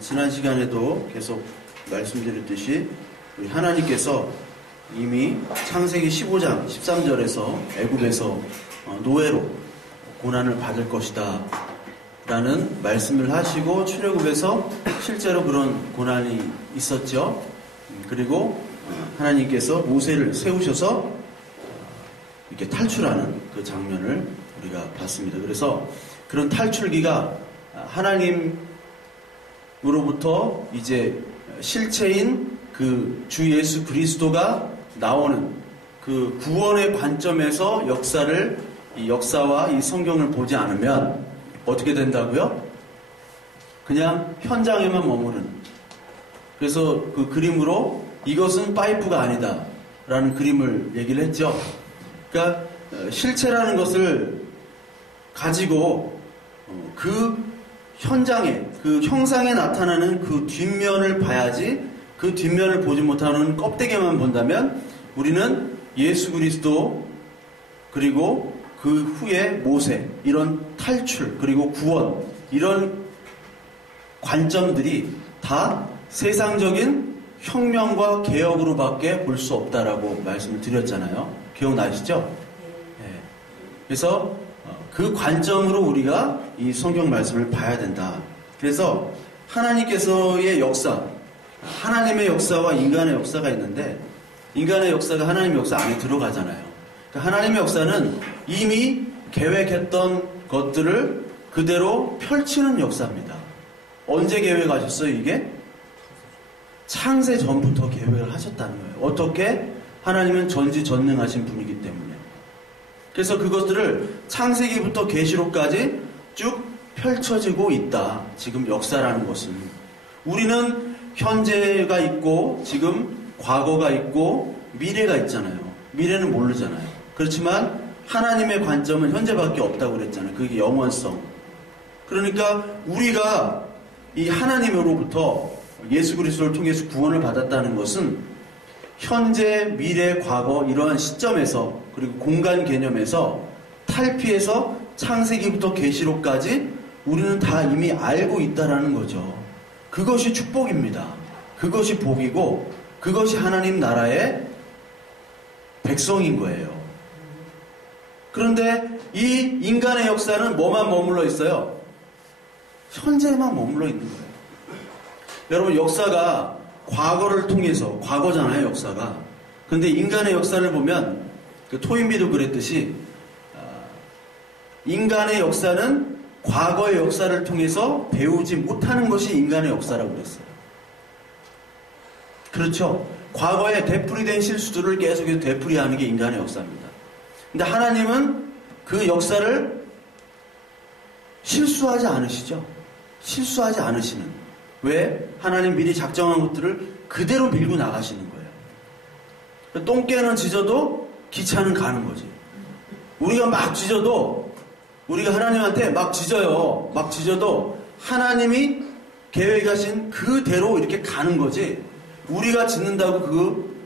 지난 시간에도 계속 말씀드렸듯이 우리 하나님께서 이미 창세기 15장 13절에서 애굽에서 노예로 고난을 받을 것이다 라는 말씀을 하시고 출애굽에서 실제로 그런 고난이 있었죠. 그리고 하나님께서 모세를 세우셔서 이렇게 탈출하는 그 장면을 우리가 봤습니다. 그래서 그런 탈출기가 하나님으로부터 이제 실체인 그 주 예수 그리스도가 나오는 그 구원의 관점에서 이 역사와 이 성경을 보지 않으면 어떻게 된다고요? 그냥 현장에만 머무르는. 그래서 그 그림으로 이것은 파이프가 아니다 라는 그림을 얘기를 했죠. 그러니까 실체라는 것을 가지고 그 현장에, 그 형상에 나타나는 그 뒷면을 봐야지, 그 뒷면을 보지 못하는 껍데기만 본다면 우리는 예수 그리스도 그리고 그 후에 모세, 이런 탈출 그리고 구원, 이런 관점들이 다 세상적인 혁명과 개혁으로밖에 볼 수 없다라고 말씀을 드렸잖아요. 기억나시죠? 네. 그래서 그 관점으로 우리가 이 성경 말씀을 봐야 된다. 그래서 하나님께서의 역사, 하나님의 역사와 인간의 역사가 있는데, 인간의 역사가 하나님의 역사 안에 들어가잖아요. 그러니까 하나님의 역사는 이미 계획했던 것들을 그대로 펼치는 역사입니다. 언제 계획하셨어요, 이게? 창세 전부터 계획을 하셨다는 거예요. 어떻게? 하나님은 전지전능하신 분이기 때문에. 그래서 그것들을 창세기부터 계시록까지 쭉 펼쳐지고 있다. 지금 역사라는 것은. 우리는 현재가 있고 지금 과거가 있고 미래가 있잖아요. 미래는 모르잖아요. 그렇지만 하나님의 관점은 현재밖에 없다고 그랬잖아요. 그게 영원성. 그러니까 우리가 이 하나님으로부터 예수 그리스도를 통해서 구원을 받았다는 것은 현재, 미래, 과거 이러한 시점에서, 그리고 공간 개념에서 탈피해서 창세기부터 계시록까지 우리는 다 이미 알고 있다라는 거죠. 그것이 축복입니다. 그것이 복이고 그것이 하나님 나라의 백성인 거예요. 그런데 이 인간의 역사는 뭐만 머물러 있어요? 현재에만 머물러 있는 거예요. 여러분, 역사가 과거를 통해서, 과거잖아요, 역사가. 근데 인간의 역사를 보면, 그 토인비도 그랬듯이, 인간의 역사는 과거의 역사를 통해서 배우지 못하는 것이 인간의 역사라고 그랬어요. 그렇죠? 과거에 되풀이된 실수들을 계속해서 되풀이하는 게 인간의 역사입니다. 근데 하나님은 그 역사를 실수하지 않으시죠? 실수하지 않으시는. 왜? 하나님 미리 작정한 것들을 그대로 밀고 나가시는 거예요. 똥개는 짖어도 기차는 가는 거지. 우리가 막 짖어도, 우리가 하나님한테 막 짖어요. 막 짖어도 하나님이 계획하신 그대로 이렇게 가는 거지. 우리가 짖는다고 그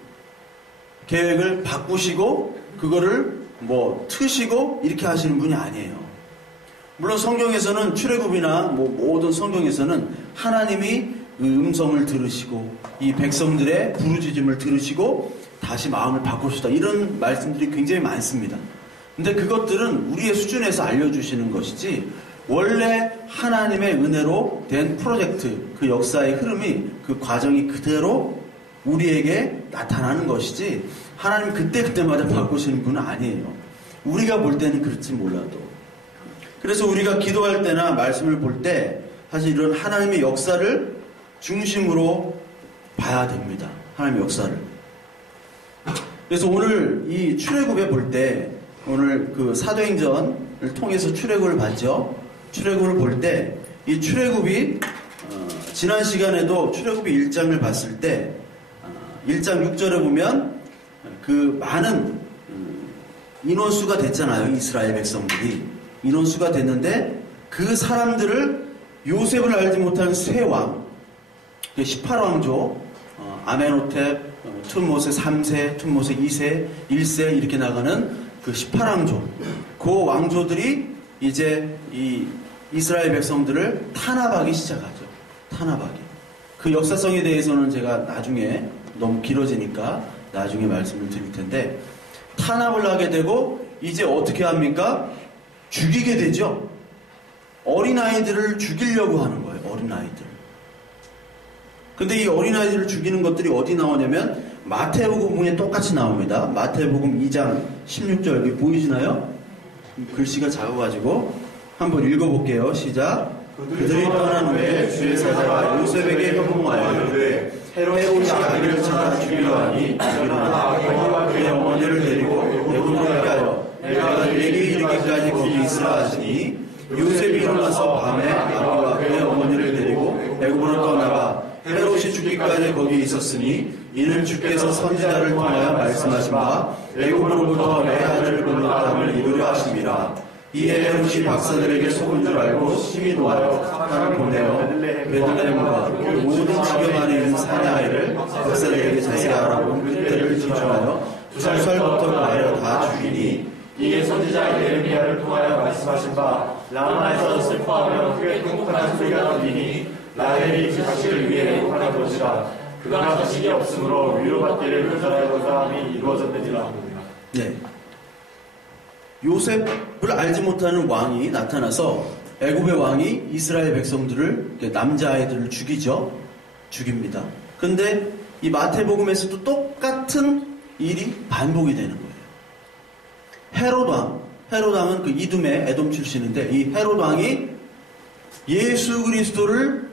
계획을 바꾸시고 그거를 트시고 이렇게 하시는 분이 아니에요. 물론 성경에서는 출애굽이나 모든 성경에서는 하나님이 그 음성을 들으시고 이 백성들의 부르짖음을 들으시고 다시 마음을 바꾸시다, 이런 말씀들이 굉장히 많습니다. 근데 그것들은 우리의 수준에서 알려주시는 것이지, 원래 하나님의 은혜로 된 프로젝트, 그 역사의 흐름이, 그 과정이 그대로 우리에게 나타나는 것이지, 하나님 그때마다 바꾸시는 분은 아니에요. 우리가 볼 때는 그렇지 몰라도. 그래서 우리가 기도할 때나 말씀을 볼 때 사실 이런 하나님의 역사를 중심으로 봐야 됩니다. 하나님의 역사를. 그래서 오늘 이 출애굽에 볼 때, 오늘 그 사도행전을 통해서 출애굽을 봤죠. 출애굽을 볼 때 이 출애굽이 지난 시간에도 출애굽이 1장을 봤을 때 1장 6절에 보면 그 많은 인원수가 됐잖아요. 이스라엘 백성들이 인원수가 됐는데 그 사람들을 요셉을 알지 못하는 세 왕, 18왕조, 아멘호텝, 툰모세 3세, 툰모세 2세, 1세 이렇게 나가는 그 18왕조, 그 왕조들이 이제 이 이스라엘 백성들을 탄압하기 시작하죠. 탄압하기. 그 역사성에 대해서는 제가 나중에 너무 길어지니까 나중에 말씀을 드릴 텐데, 탄압을 하게 되고 이제 어떻게 합니까? 죽이게 되죠. 어린아이들을 죽이려고 하는 거예요. 어린아이들. 근데 이 어린아이들을 죽이는 것들이 어디 나오냐면 마태복음에 똑같이 나옵니다. 마태복음 2장 16절 여기 보이시나요? 글씨가 작아가지고 한번 읽어볼게요. 시작. 그들이 떠난 후에 주의 사자가 요셉에게 협응하여 이르되 헤롯이 아기를 찾아 죽이려 하니 그러나 그의 어머니를 데리고 애굽으로 가여 내가 내게 이르기까지 거기 있으라 하시니 요셉이 일어나서 밤에 아기와 그의 어머니를 데리고 애굽으로 떠나가 헤롯이 죽기까지 거기 있었으니 이는 주께서 선지자를 통하여 말씀하신 바 애굽으로부터 내 아들을 불렀다함을 이루려 하심이라. 이에 헤롯이 박사들에게 속은 줄 알고 심히 노하여 사탄을 보내어 베들레헴과 그 모든 지경 안에 있는 사내아이를 박사들에게 자세히 알아본 그때를 기준하여 2살부터 가려 다 죽이니 이에 선지자 예레미야를 통하여 말씀하신 바 라마에서 슬퍼하며 크게 통곡하는 소리가 들리니 라헬이 그 자식을 위해 애곡하는 것이라. 그가 자식이 없으므로 위로받기를 기다리고자 함이 이루어졌느니라. 네. 요셉을 알지 못하는 왕이 나타나서 애굽의 왕이 이스라엘 백성들을, 남자아이들을 죽입니다. 근데 이 마태복음에서도 똑같은 일이 반복이 되는 거예요. 헤롯 왕은 그 이둠의 에돔 출신인데 이 헤롯 왕이 예수 그리스도를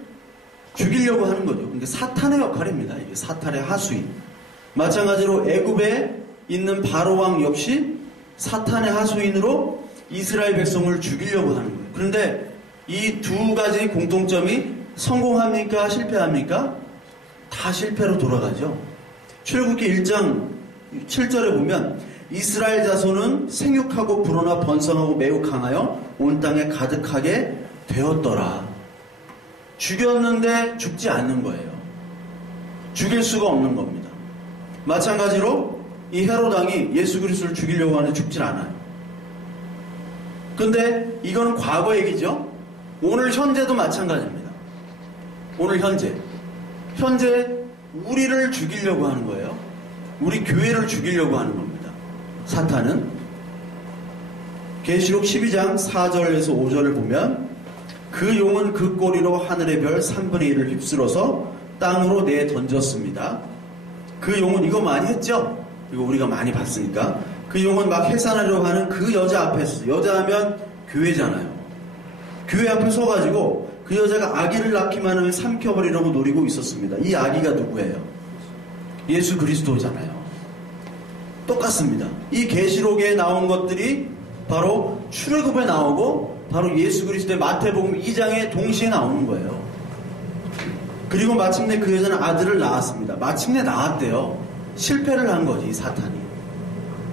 죽이려고 하는 거죠. 그러니까 사탄의 역할입니다. 이게 사탄의 하수인. 마찬가지로 애굽에 있는 바로 왕 역시 사탄의 하수인으로 이스라엘 백성을 죽이려고 하는 거예요. 그런데 이 두 가지 공통점이 성공합니까? 실패합니까? 다 실패로 돌아가죠. 출애굽기 1장 7절에 보면 이스라엘 자손은 생육하고 불어나 번성하고 매우 강하여 온 땅에 가득하게 되었더라. 죽였는데 죽지 않는 거예요. 죽일 수가 없는 겁니다. 마찬가지로 이 헤롯 왕이 예수 그리스도를 죽이려고 하는데 죽질 않아요. 근데 이거는 과거 얘기죠. 오늘 현재도 마찬가지입니다. 오늘 현재 우리를 죽이려고 하는 거예요. 우리 교회를 죽이려고 하는 겁니다. 사탄은. 계시록 12장 4절에서 5절을 보면 그 용은 그 꼬리로 하늘의 별 3분의 1을 휩쓸어서 땅으로 내던졌습니다. 그 용은 이거 많이 했죠? 이거 우리가 많이 봤으니까. 그 용은 막 해산하려고 하는 그 여자 앞에 서, 여자하면 교회잖아요. 교회 앞에 서가지고 그 여자가 아기를 낳기만 하면 삼켜버리려고 노리고 있었습니다. 이 아기가 누구예요? 예수 그리스도잖아요. 똑같습니다. 이 계시록에 나온 것들이 바로 출애굽에 나오고 바로 예수 그리스도의 마태복음 2장에 동시에 나오는 거예요. 그리고 마침내 그 여자는 아들을 낳았습니다. 마침내 낳았대요. 실패를 한 거지, 사탄이.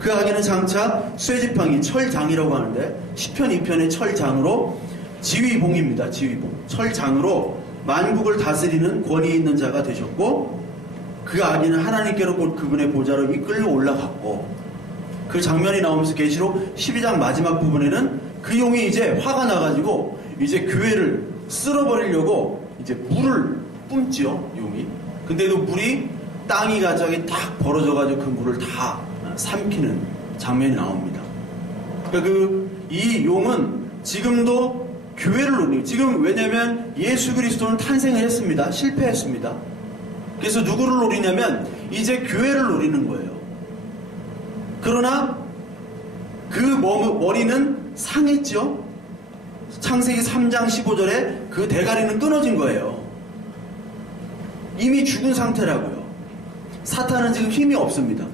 그 아기는 장차 쇠지팡이, 철장이라고 하는데 시편 2편의 철장으로 지휘봉입니다. 지휘봉. 철장으로 만국을 다스리는 권위 있는 자가 되셨고 그 아기는 하나님께로 곧 그분의 보좌로 이끌려 올라갔고 그 장면이 나오면서 계시록 12장 마지막 부분에는 그 용이 이제 화가 나가지고 이제 교회를 쓸어버리려고 이제 물을 뿜지요, 용이. 근데도 물이 땅이 갑자기 딱 벌어져가지고 그 물을 다 삼키는 장면이 나옵니다. 그러니까 이 용은 지금도 교회를 노리고, 지금 왜냐면 예수 그리스도는 탄생을 했습니다. 실패했습니다. 그래서 누구를 노리냐면 이제 교회를 노리는 거예요. 그러나 그 머리는 상했죠. 창세기 3장 15절에 그 대가리는 끊어진 거예요. 이미 죽은 상태라고요. 사탄은 지금 힘이 없습니다.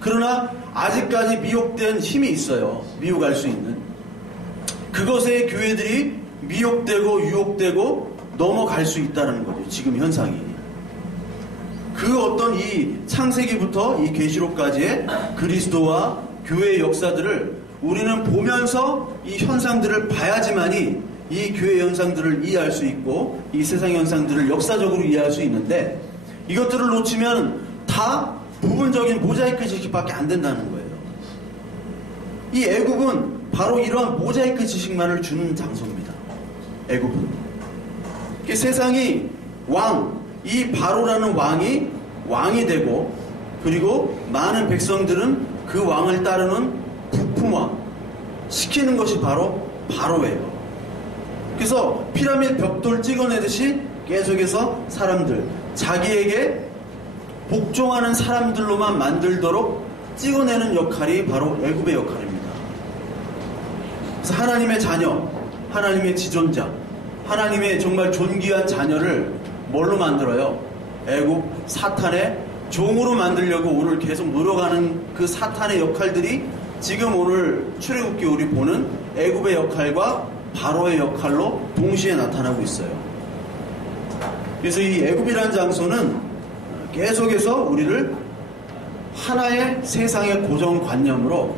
그러나 아직까지 미혹된 힘이 있어요. 미혹할 수 있는. 그것에 교회들이 미혹되고 유혹되고 넘어갈 수 있다는 거죠. 지금 현상이. 그 어떤 이 창세기부터 이 계시록까지의 그리스도와 교회의 역사들을 우리는 보면서 이 현상들을 봐야지만이 이 교회 현상들을 이해할 수 있고 이 세상 현상들을 역사적으로 이해할 수 있는데 이것들을 놓치면 다 부분적인 모자이크 지식밖에 안 된다는 거예요. 이 애굽은 바로 이러한 모자이크 지식만을 주는 장소입니다. 애굽은. 세상이 이 바로라는 왕이 되고, 그리고 많은 백성들은 그 왕을 따르는 부품화 시키는 것이 바로 바로예요. 그래서 피라미드 벽돌 찍어내듯이 계속해서 사람들, 자기에게 복종하는 사람들로만 만들도록 찍어내는 역할이 바로 애굽의 역할입니다. 그래서 하나님의 자녀, 하나님의 지존자, 하나님의 정말 존귀한 자녀를 뭘로 만들어요? 애굽 사탄의 종으로 만들려고 오늘 계속 노력하는 그 사탄의 역할들이 지금 오늘 출애굽기 우리 보는 애굽의 역할과 바로의 역할로 동시에 나타나고 있어요. 그래서 이 애굽이라는 장소는 계속해서 우리를 하나의 세상의 고정관념으로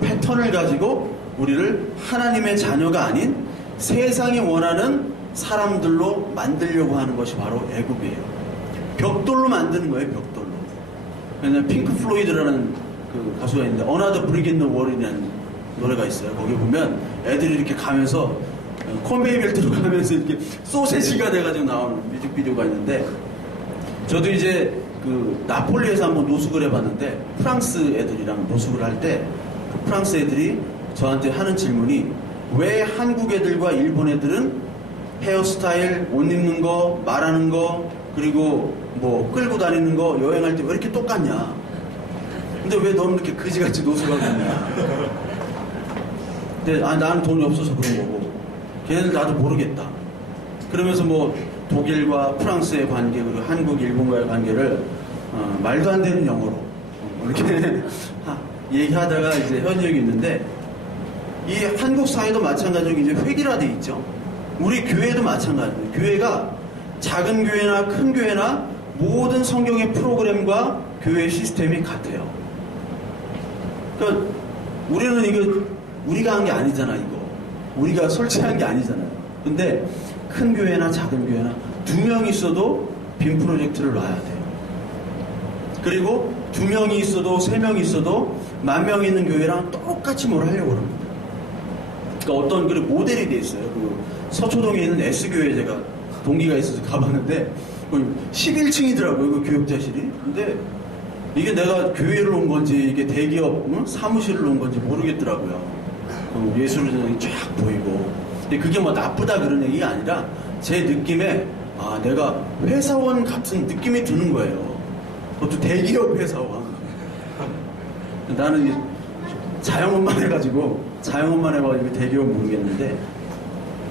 패턴을 가지고 우리를 하나님의 자녀가 아닌 세상이 원하는 사람들로 만들려고 하는 것이 바로 애굽이에요. 벽돌로 만드는 거예요, 벽돌로. 왜냐면 핑크 플로이드라는 그 가수가 있는데 Another Brick in the Wall이라는 노래가 있어요. 거기 보면 애들이 이렇게 가면서 컨베이 벨트로 가면서 이렇게 소세지가 돼가지고 나오는 뮤직비디오가 있는데, 저도 이제 그 나폴리에서 한번 노숙을 해봤는데, 프랑스 애들이랑 노숙을 할 때 그 프랑스 애들이 저한테 하는 질문이, 왜 한국 애들과 일본 애들은 헤어스타일, 옷 입는 거, 말하는 거, 그리고 뭐 끌고 다니는 거, 여행할 때 왜 이렇게 똑같냐? 근데 왜 너는 이렇게 그지같이 노숙하고 있냐? 근데 나는 돈이 없어서 그런 거고, 걔네들 나도 모르겠다. 그러면서 뭐 독일과 프랑스의 관계, 그리고 한국, 일본과의 관계를 말도 안 되는 영어로 이렇게 얘기하다가 이제 현역이 있는데, 이 한국 사회도 마찬가지로 이제 획일화돼 있죠. 우리 교회도 마찬가지예요. 교회가 작은 교회나 큰 교회나 모든 성경의 프로그램과 교회 시스템이 같아요. 그러니까 우리는 이거 우리가 한 게 아니잖아, 이거. 우리가 설치한 게 아니잖아요. 근데 큰 교회나 작은 교회나 2명이 있어도 빔 프로젝트를 놔야 돼요. 그리고 2명이 있어도 3명이 있어도 10,000명 있는 교회랑 똑같이 뭘 하려고 합니다. 그러니까 어떤 그 모델이 돼 있어요. 그 서초동에 있는 S교회 제가 동기가 있어서 가봤는데 11층이더라고요, 그 교육자실이. 근데 이게 내가 교회를 온 건지 이게 대기업 사무실을 온 건지 모르겠더라고요. 그 예술전이 쫙 보이고. 근데 그게 뭐 나쁘다 그런 얘기가 아니라 제 느낌에 내가 회사원 같은 느낌이 드는 거예요. 그것도 대기업 회사원. 나는 자영업만 해가지고 대기업 모르겠는데,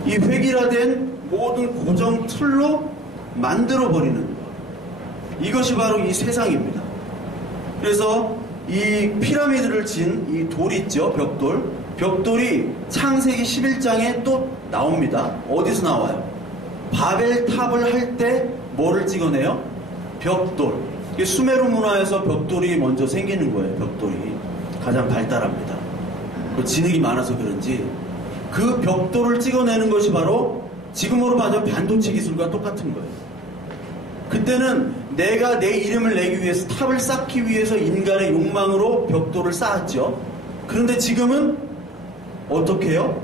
이 획일화된 모든 고정 틀로 만들어버리는 것, 이것이 바로 이 세상입니다. 그래서 이 피라미드를 진 이 돌 있죠, 벽돌이 창세기 11장에 또 나옵니다. 어디서 나와요? 바벨탑을 할 때 뭐를 찍어내요? 벽돌. 수메르 문화에서 벽돌이 먼저 생기는 거예요. 벽돌이 가장 발달합니다. 진흙이 많아서 그런지 그 벽돌을 찍어내는 것이 바로 지금으로 봐도 반도체 기술과 똑같은 거예요. 그때는 내가 내 이름을 내기 위해서, 탑을 쌓기 위해서 인간의 욕망으로 벽돌을 쌓았죠. 그런데 지금은 어떻게 해요?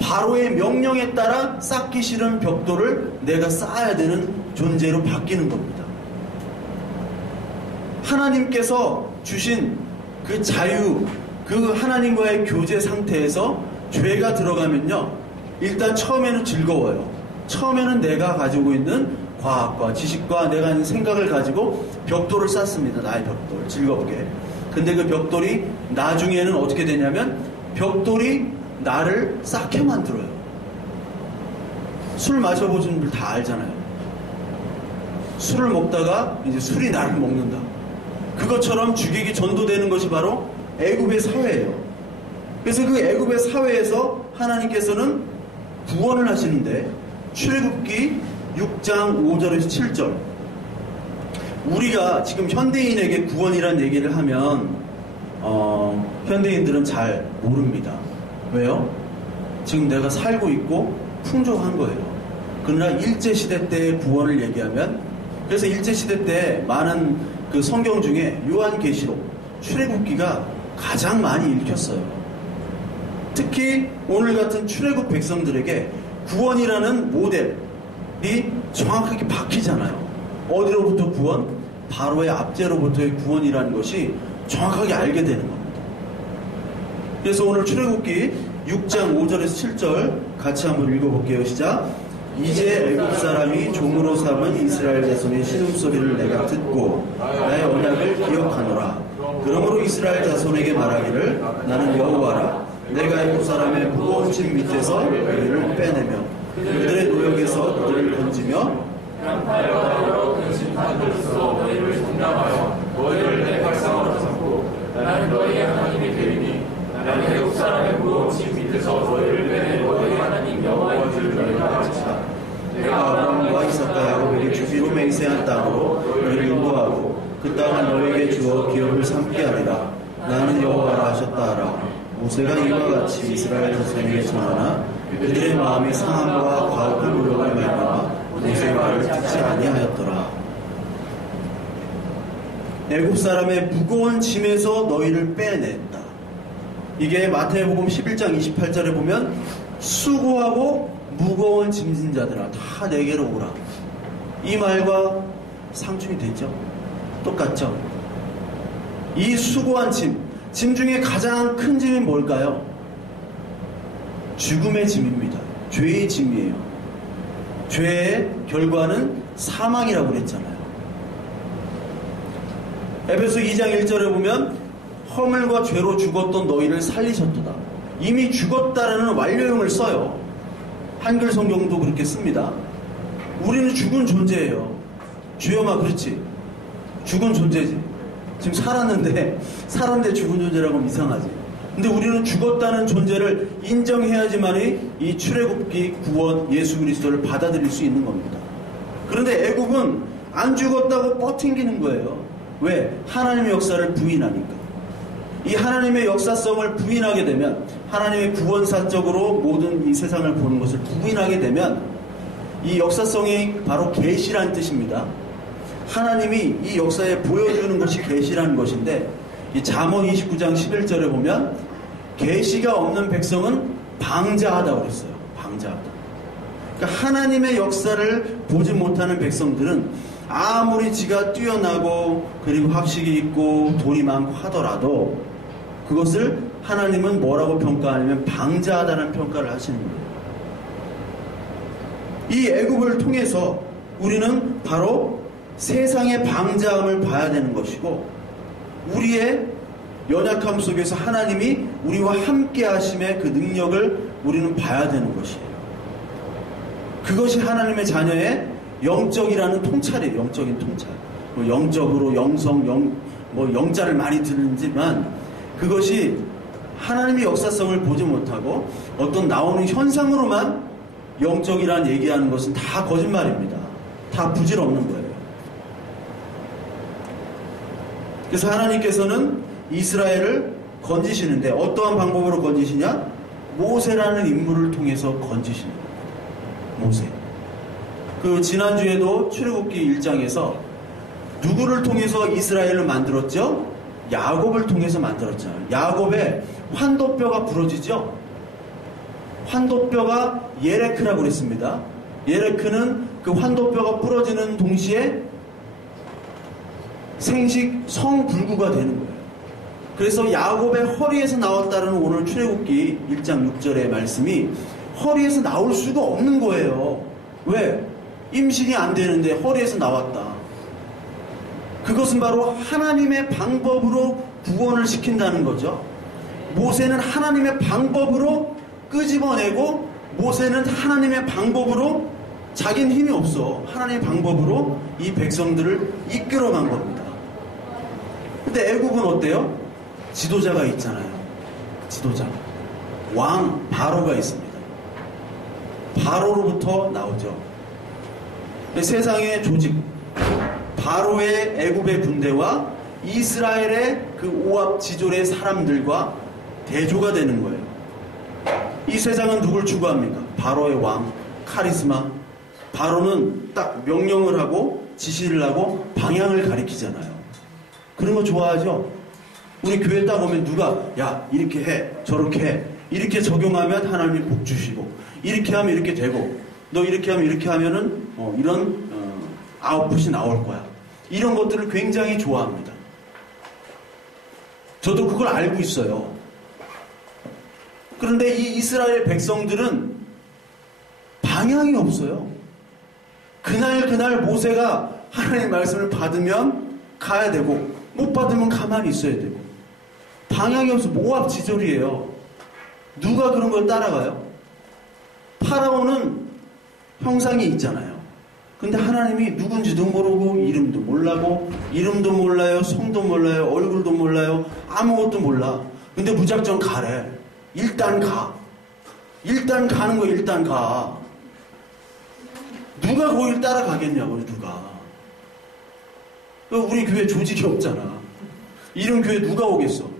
바로의 명령에 따라 쌓기 싫은 벽돌을 내가 쌓아야 되는 존재로 바뀌는 겁니다. 하나님께서 주신 그 자유, 그 하나님과의 교제 상태에서 죄가 들어가면요, 일단 처음에는 즐거워요. 처음에는 내가 가지고 있는 과학과 지식과 내가 하는 생각을 가지고 벽돌을 쌓습니다. 나의 벽돌, 즐겁게. 근데 그 벽돌이 나중에는 어떻게 되냐면, 벽돌이 나를 쌓게 만들어요. 술 마셔보신 분들 다 알잖아요. 술을 먹다가 이제 술이 나를 먹는다. 그것처럼 주객이 전도되는 것이 바로 애굽의 사회예요. 그래서 그 애굽의 사회에서 하나님께서는 구원을 하시는데, 출애굽기 6장 5절에서 7절, 우리가 지금 현대인에게 구원이란 얘기를 하면 현대인들은 잘 모릅니다. 왜요? 지금 내가 살고 있고 풍족한 거예요. 그러나 일제시대 때의 구원을 얘기하면, 그래서 일제시대 때 많은 그 성경 중에 요한계시록, 출애굽기가 가장 많이 읽혔어요. 특히 오늘 같은 출애굽 백성들에게 구원이라는 모델이 정확하게 박히잖아요. 어디로부터 구원? 바로의 압제로부터의 구원이라는 것이 정확하게 알게 되는 겁니다. 그래서 오늘 출애굽기 6장 5절에서 7절 같이 한번 읽어볼게요. 시작. 이제 애굽 사람이 종으로 삼은 이스라엘 자손의 신음소리를 내가 듣고 나의 언약을 기억하노라. 그러므로 이스라엘 자손에게 말하기를 나는 여호와라. 내가 애굽 사람의 무거운 짐 밑에서 너희를 빼내며 그들의 노역에서 너희를 건지며 너희를 성장하여 너희를 내 백성으로 삼고 나는 너희의 하나님이 되리니 나는 애굽 사람의 무거운 짐 밑에서 너희를 빼내 너희의 하나님 여호와인 줄 너희가 알지라. 내가 아브라함과 이삭과 야곱에게 주기로 맹세한 땅으로 너희를 인도하고 그 땅을 너희에게 주어 기업을 삼게 하리라. 나는 여호와라 하셨다 하라. 모세가 이와 같이 이스라엘 자손에게 전하나 그들의 마음이 상함과 과학한 노력을 말미암아 모세의 말을 듣지 아니하였더라. 애굽 사람의 무거운 짐에서 너희를 빼냈다. 이게 마태복음 11장 28절에 보면 수고하고 무거운 짐진 자들아 다 내게로 오라. 이 말과 상충이 되죠? 똑같죠? 이 수고한 짐 중에 가장 큰 짐이 뭘까요? 죽음의 짐입니다. 죄의 짐이에요. 죄의 결과는 사망이라고 그랬잖아요. 에베소 2장 1절에 보면 허물과 죄로 죽었던 너희를 살리셨도다. 이미 죽었다라는 완료형을 써요. 한글 성경도 그렇게 씁니다. 우리는 죽은 존재예요. 주여마 그렇지. 죽은 존재지. 지금 살았는데 죽은 존재라고 하면 이상하지. 근데 우리는 죽었다는 존재를 인정해야지만이 이 출애굽기 구원 예수 그리스도를 받아들일 수 있는 겁니다. 그런데 애굽은 안 죽었다고 뻗팅기는 거예요. 왜? 하나님의 역사를 부인하니까. 이 하나님의 역사성을 부인하게 되면, 하나님의 구원사적으로 모든 이 세상을 보는 것을 부인하게 되면, 이 역사성이 바로 계시란 뜻입니다. 하나님이 이 역사에 보여주는 것이 계시라는 것인데, 이 잠언 29장 11절에 보면 계시가 없는 백성은 방자하다고 그랬어요. 방자하다. 그러니까 하나님의 역사를 보지 못하는 백성들은 아무리 지가 뛰어나고 그리고 학식이 있고 돈이 많고 하더라도 그것을 하나님은 뭐라고 평가하냐면 방자하다는 평가를 하시는 거예요. 이 애굽을 통해서 우리는 바로 세상의 방자함을 봐야 되는 것이고, 우리의 연약함 속에서 하나님이 우리와 함께 하심의 그 능력을 우리는 봐야 되는 것이에요. 그것이 하나님의 자녀의 영적이라는 통찰이에요. 영적인 통찰. 영적으로 영성, 영자를 많이 들지만 그것이 하나님의 역사성을 보지 못하고 어떤 나오는 현상으로만 영적이란 얘기하는 것은 다 거짓말입니다. 다 부질없는 거예요. 그래서 하나님께서는 이스라엘을 건지시는데 어떠한 방법으로 건지시냐? 모세라는 인물을 통해서 건지시는 거예요. 모세. 그 지난주에도 출애굽기 1장에서 누구를 통해서 이스라엘을 만들었죠? 야곱을 통해서 만들었잖아요. 야곱의 환도뼈가 부러지죠? 환도뼈가 예레크라고 그랬습니다. 예레크는 그 환도뼈가 부러지는 동시에 생식 성불구가 되는 거예요. 그래서 야곱의 허리에서 나왔다는 오늘 출애굽기 1장 6절의 말씀이 허리에서 나올 수가 없는 거예요. 왜? 임신이 안 되는데 허리에서 나왔다. 그것은 바로 하나님의 방법으로 구원을 시킨다는 거죠. 모세는 하나님의 방법으로 끄집어내고, 모세는 하나님의 방법으로, 자기는 힘이 없어, 하나님의 방법으로 이 백성들을 이끌어간 겁니다. 근데 애국은 어때요? 지도자가 있잖아요. 지도자. 왕 바로가 있습니다. 바로로부터 나오죠. 세상의 조직, 바로의 애굽의 군대와 이스라엘의 그 오합지졸의 사람들과 대조가 되는 거예요. 이 세상은 누굴 추구합니까? 바로의 왕, 카리스마. 바로는 딱 명령을 하고 지시를 하고 방향을 가리키잖아요. 그런 거 좋아하죠? 우리 교회 딱 오면 누가 야 이렇게 해, 저렇게 해, 이렇게 적용하면 하나님이 복 주시고, 이렇게 하면 이렇게 되고, 너 이렇게 하면 이렇게 하면은 이런 아웃풋이 나올 거야. 이런 것들을 굉장히 좋아합니다. 저도 그걸 알고 있어요. 그런데 이 이스라엘 백성들은 방향이 없어요. 그날 모세가 하나님의 말씀을 받으면 가야 되고 못 받으면 가만히 있어야 되고 방향이 없어. 모압 지졸이에요. 누가 그런 걸 따라가요? 파라오는 형상이 있잖아요. 근데 하나님이 누군지도 모르고 이름도 몰라요. 성도 몰라요. 얼굴도 몰라요. 아무것도 몰라. 근데 무작정 가래. 일단 가. 일단 가는 거 일단 가. 누가 거길 따라가겠냐고요. 누가. 우리 교회 조직이 없잖아. 이런 교회 누가 오겠어?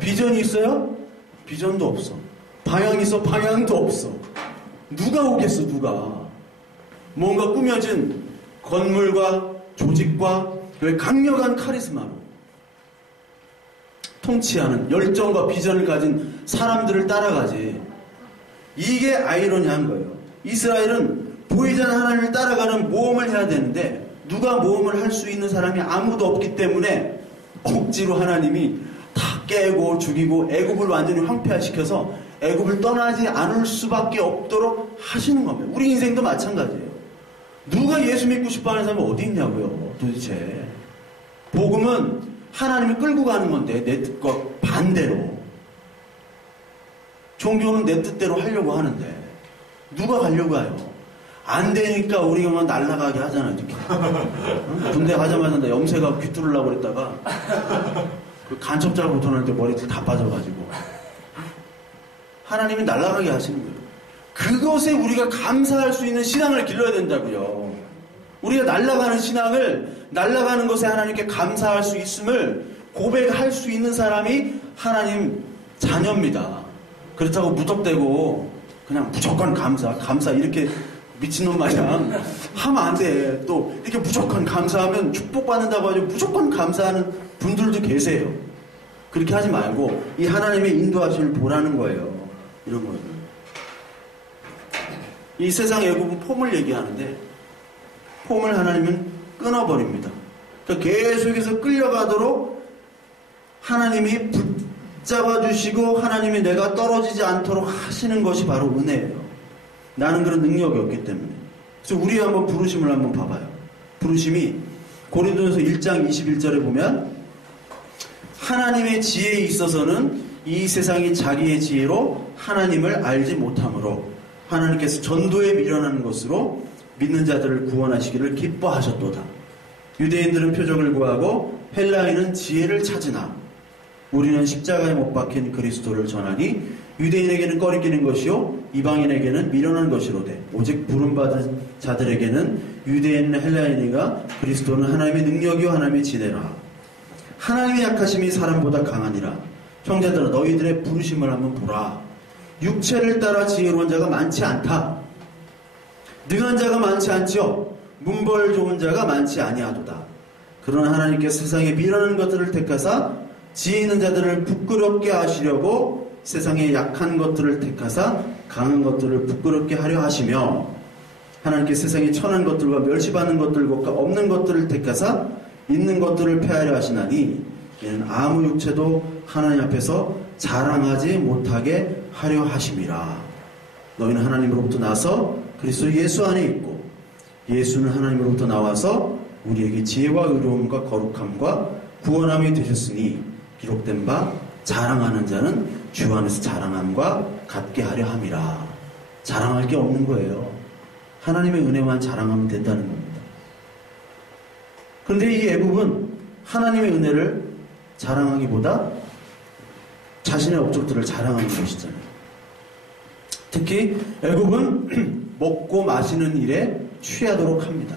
비전이 있어요? 비전도 없어. 방향이 있어? 방향도 없어. 누가 오겠어? 누가. 뭔가 꾸며진 건물과 조직과 강력한 카리스마로 통치하는 열정과 비전을 가진 사람들을 따라가지. 이게 아이러니한 거예요. 이스라엘은 보이지 않는 하나님을 따라가는 모험을 해야 되는데 누가 모험을 할 수 있는 사람이 아무도 없기 때문에 억지로 하나님이 다 깨고 죽이고 애굽을 완전히 황폐화시켜서 애굽을 떠나지 않을 수밖에 없도록 하시는 겁니다. 우리 인생도 마찬가지예요. 누가 예수 믿고 싶어하는 사람이 어디 있냐고요. 도대체. 복음은 하나님이 끌고 가는 건데 내 뜻과 반대로. 종교는 내 뜻대로 하려고 하는데 누가 가려고 해요. 안 되니까 우리가 날아가게 하잖아요. 이렇게. 군대 가자마자 나 염색하고 귀 뚫으려고 그랬다가 그 간첩자로 도전할 때 머리들 다 빠져가지고 하나님이 날아가게 하시는 거예요. 그것에 우리가 감사할 수 있는 신앙을 길러야 된다고요. 우리가 날아가는 신앙을, 날아가는 것에 하나님께 감사할 수 있음을 고백할 수 있는 사람이 하나님 자녀입니다. 그렇다고 무턱대고 그냥 무조건 감사 이렇게 미친놈 마냥 하면 안 돼. 또 이렇게 무조건 감사하면 축복받는다고 하죠. 무조건 감사하는 분들도 계세요. 그렇게 하지 말고 이 하나님의 인도하심을 보라는 거예요. 이런 거예요. 이 세상 애굽은 폼을 얘기하는데 폼을 하나님은 끊어버립니다. 그러니까 계속해서 끌려가도록 하나님이 붙잡아주시고 하나님이 내가 떨어지지 않도록 하시는 것이 바로 은혜예요. 나는 그런 능력이 없기 때문에. 그래서 우리 한번 부르심을 한번 봐봐요. 부르심이 고린도전서 1장 21절에 보면 하나님의 지혜에 있어서는 이 세상이 자기의 지혜로 하나님을 알지 못하므로 하나님께서 전도에 미련하는 것으로 믿는 자들을 구원하시기를 기뻐하셨도다. 유대인들은 표적을 구하고 헬라인은 지혜를 찾으나 우리는 십자가에 못 박힌 그리스도를 전하니 유대인에게는 꺼리끼는 것이요 이방인에게는 미련한 것이로되 오직 부름받은 자들에게는 유대인이나 헬라인이가 그리스도는 하나님의 능력이요 하나님의 지혜라. 하나님의 약하심이 사람보다 강하니라. 형제들아 너희들의 부르심을 한번 보라. 육체를 따라 지혜로운 자가 많지 않다. 능한 자가 많지 않지요. 문벌 좋은 자가 많지 아니하도다. 그러나 하나님께서 세상에 미련한 것들을 택하사 지혜 있는 자들을 부끄럽게 하시려고 세상에 약한 것들을 택하사 강한 것들을 부끄럽게 하려 하시며 하나님께서 세상에 천한 것들과 멸시받는 것들과 없는 것들을 택하사 있는 것들을 폐하려 하시나니 이는 아무 육체도 하나님 앞에서 자랑하지 못하게 하려 하심이라. 너희는 하나님으로부터 나서 그리스도 예수 안에 있고 예수는 하나님으로부터 나와서 우리에게 지혜와 의로움과 거룩함과 구원함이 되셨으니 기록된 바 자랑하는 자는 주 안에서 자랑함과 같게 하려 함이라. 자랑할 게 없는 거예요. 하나님의 은혜만 자랑하면 된다는 겁니다. 그런데 이 애굽은 하나님의 은혜를 자랑하기보다 자신의 업적들을 자랑하는 것이잖아요. 특히 애굽은 먹고 마시는 일에 취하도록 합니다.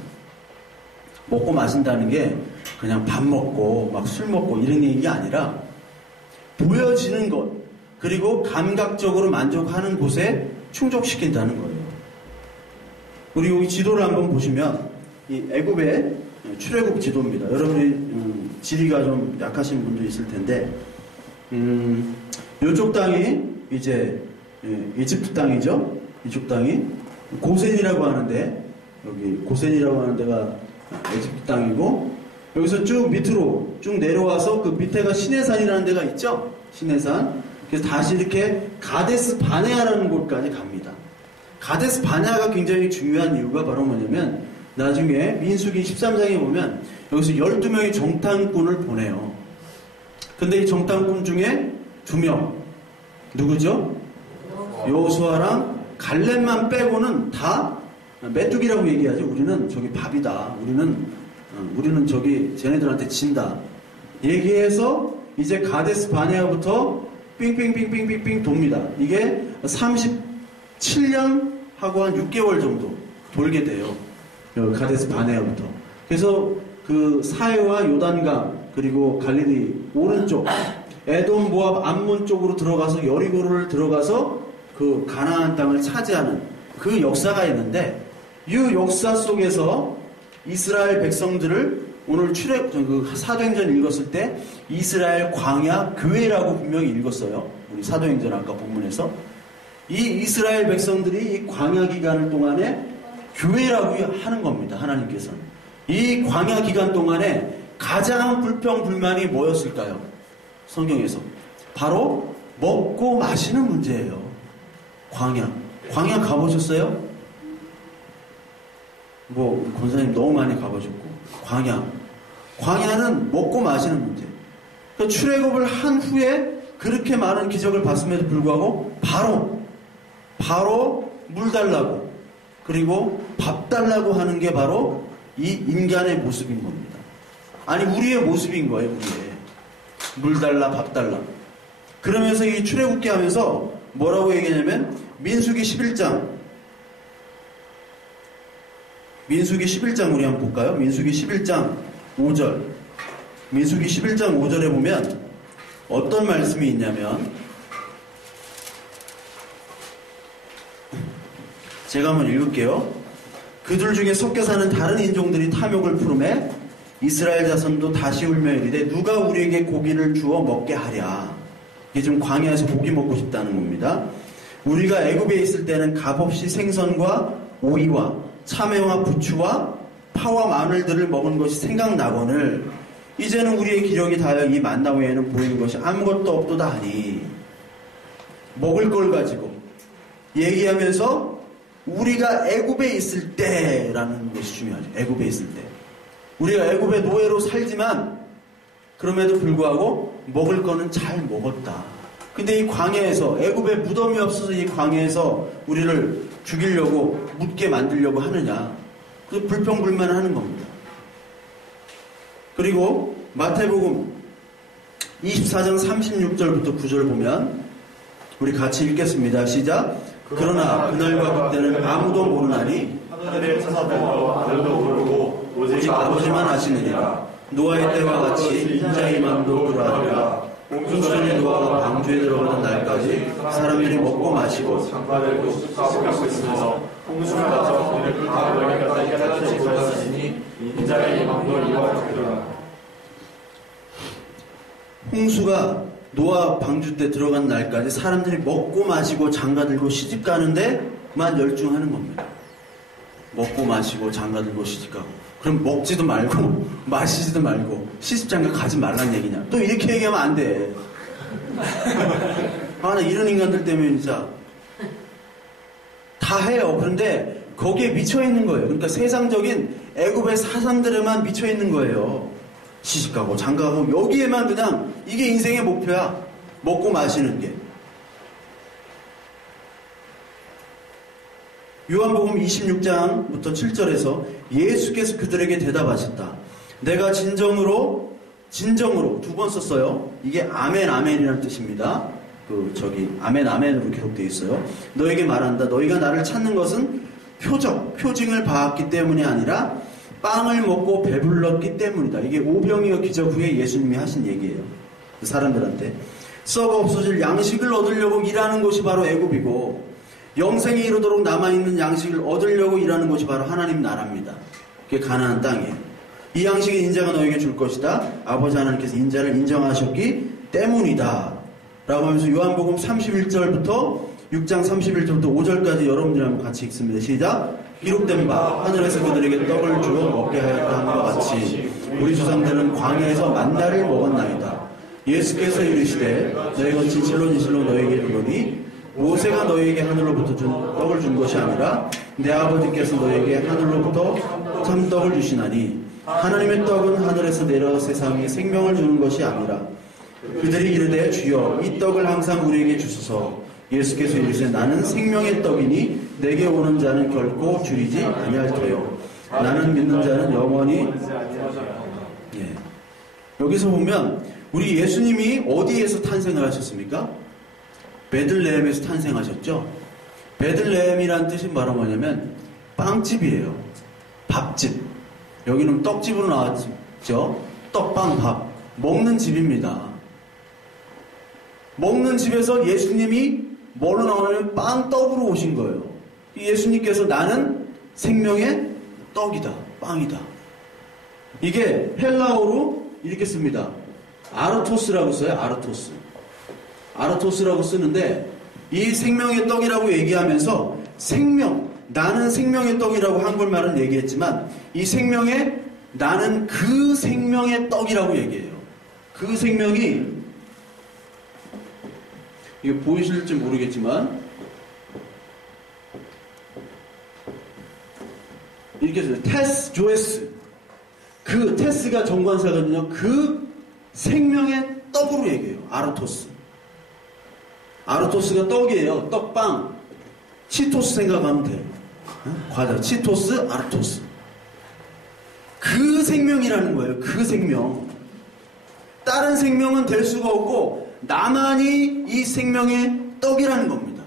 먹고 마신다는 게 그냥 밥 먹고 막 술 먹고 이런 얘기가 아니라 보여지는 것 그리고 감각적으로 만족하는 곳에 충족시킨다는 거예요. 우리 여기 지도를 한번 보시면 이 애굽의 출애굽 지도입니다. 여러분이 지리가 좀 약하신 분도 있을 텐데 이쪽 땅이 이제 이집트 땅이죠. 이쪽 땅이 고센이라고 하는데, 여기 고센이라고 하는 데가 에집트 땅이고, 여기서 쭉 밑으로 쭉 내려와서 그 밑에가 시내산이라는 데가 있죠? 시내산. 그래서 다시 이렇게 가데스 바네아라는 곳까지 갑니다. 가데스 바네아가 굉장히 중요한 이유가 바로 뭐냐면, 나중에 민수기 13장에 보면 여기서 12명의 정탐꾼을 보내요. 근데 이 정탐꾼 중에 2명 누구죠? 여호수아랑 갈렙만 빼고는 다 메뚜기라고 얘기하죠. 우리는 저기 밥이다. 우리는 저기 쟤네들한테 진다. 얘기해서 이제 가데스 바네아부터 삥삥삥삥삥삥 돕니다. 이게 37년 하고 한 6개월 정도 돌게 돼요. 가데스 바네아부터. 그래서 그 사해와 요단강 그리고 갈릴리 오른쪽 에돔 모압 암몬 쪽으로 들어가서 여리고를 들어가서 그 가나안 땅을 차지하는 그 역사가 있는데, 이 역사 속에서 이스라엘 백성들을 오늘 그 사도행전 읽었을 때 이스라엘 광야 교회라고 분명히 읽었어요. 우리 사도행전 아까 본문에서 이 이스라엘 백성들이 이 광야 기간을 동안에 교회라고 하는 겁니다. 하나님께서는 이 광야 기간 동안에 가장 불평불만이 뭐였을까요? 성경에서 바로 먹고 마시는 문제예요. 광야 가보셨어요? 뭐 권사님 너무 많이 가보셨고, 광야는 먹고 마시는 문제. 그러니까 출애굽을 한 후에 그렇게 많은 기적을 봤음에도 불구하고 바로 물 달라고 그리고 밥 달라고 하는 게 바로 이 인간의 모습인 겁니다. 아니 우리의 모습인 거예요. 물 달라 밥 달라. 그러면서 이 출애굽기 하면서 뭐라고 얘기하냐면 민수기 11장 우리 한번 볼까요? 민수기 11장 5절. 민수기 11장 5절에 보면 어떤 말씀이 있냐면, 제가 한번 읽을게요. 그들 중에 섞여 사는 다른 인종들이 탐욕을 부르매 이스라엘 자손도 다시 울며 이르되 누가 우리에게 고기를 주어 먹게 하랴. 이게 지금 광야에서 고기 먹고 싶다는 겁니다. 우리가 애굽에 있을 때는 값없이 생선과 오이와 참외와 부추와 파와 마늘들을 먹은 것이 생각나거늘 이제는 우리의 기력이 다하여 이 만나 외에는 보이는 것이 아무것도 없도다 하니, 먹을 걸 가지고 얘기하면서 우리가 애굽에 있을 때라는 것이 중요하죠. 애굽에 있을 때 우리가 애굽의 노예로 살지만 그럼에도 불구하고 먹을 거는 잘 먹었다. 근데 이 광야에서 애굽에 무덤이 없어서 이 광야에서 우리를 죽이려고 묻게 만들려고 하느냐. 그래서 불평불만하는 겁니다. 그리고 마태복음 24장 36절부터 9절 보면 우리 같이 읽겠습니다. 시작. 그러나 그날과 그때는 아무도 모르나니 하늘에 찾아보고 아들도 모르고 오직 아버지만 아시느니라. 노아의 때와 같이 인자의 맘도 그러하리라. 홍수전에 노아가 방주에 들어가던 날까지 사람들이 먹고 마시고 장가를 갖고 있으면서 홍수가 나서 그들을 다 멀리까지 깨닫지 못하시니 인자의 맘도 이와 같으라. 홍수가 노아 방주 때 들어간 날까지 사람들이 먹고 마시고 장가들고 시집 가는데만 열중하는 겁니다. 먹고 마시고 장가들고 시집 가고. 그럼 먹지도 말고 마시지도 말고 시집장가 가지 말란 얘기냐. 또 이렇게 얘기하면 안 돼. 나 이런 인간들 때문에 진짜 다 해요. 그런데 거기에 미쳐있는 거예요. 그러니까 세상적인 애굽의 사상들에만 미쳐있는 거예요. 시집가고 장가가고 여기에만 그냥 이게 인생의 목표야. 먹고 마시는 게. 요한복음 26장부터 7절에서 예수께서 그들에게 대답하셨다. 내가 진정으로 2번 썼어요. 이게 아멘 아멘이라는 뜻입니다. 아멘 아멘으로 기록되어 있어요. 너에게 말한다. 너희가 나를 찾는 것은 표징을 봐왔기 때문이 아니라 빵을 먹고 배불렀기 때문이다. 이게 오병이어 기적 후에 예수님이 하신 얘기예요. 그 사람들한테 썩어 없어질 양식을 얻으려고 일하는 곳이 바로 애굽이고 영생에 이르도록 남아있는 양식을 얻으려고 일하는 곳이 바로 하나님 나라입니다. 그게 가나안 땅이에요. 이 양식은 인자가 너에게 줄 것이다. 아버지 하나님께서 인자를 인정하셨기 때문이다. 라고 하면서 요한복음 31절부터 6장 31절부터 5절까지 여러분들이 한번 같이 읽습니다. 시작. 기록된 바 하늘에서 그들에게 떡을 주어 먹게 하였다 함과 같이 우리 조상들은 광야에서 만나를 먹었나이다. 예수께서 이르시되 너희가 진실로 너희에게 이르노니 모세가 너희에게 하늘로부터 떡을 준 것이 아니라 내 아버지께서 너희에게 하늘로부터 참떡을 주시나니 하나님의 떡은 하늘에서 내려 세상에 생명을 주는 것이 아니라 그들이 이르되 주여 이 떡을 항상 우리에게 주소서. 예수께서 이르시되 나는 생명의 떡이니 내게 오는 자는 결코 줄이지 아니할 터요 나는 믿는 자는 영원히 여기서 보면 우리 예수님이 어디에서 탄생을 하셨습니까? 베들레헴에서 탄생하셨죠. 베들레헴이란 뜻이 바로 뭐냐면 빵집이에요. 밥집. 여기는 떡집으로 나왔죠. 떡빵 밥. 먹는 집입니다. 먹는 집에서 예수님이 뭐로 나오냐면 빵떡으로 오신 거예요. 예수님께서 나는 생명의 떡이다. 빵이다. 이게 헬라어로 이렇게 씁니다. 아르토스라고 써요. 아르토스. 아르토스라고 쓰는데 이 생명의 떡이라고 얘기하면서 나는 생명의 떡이라고 한글말은 얘기했지만 이 생명의 나는 그 생명의 떡이라고 얘기해요. 그 생명이 이게 보이실지 모르겠지만 이렇게 써요. 테스 조에스. 그 테스가 정관사거든요. 그 생명의 떡으로 얘기해요. 아르토스. 아르토스가 떡이에요. 떡빵. 치토스 생각하면 돼요. 과자. 치토스, 아르토스. 그 생명이라는 거예요. 그 생명. 다른 생명은 될 수가 없고 나만이 이 생명의 떡이라는 겁니다.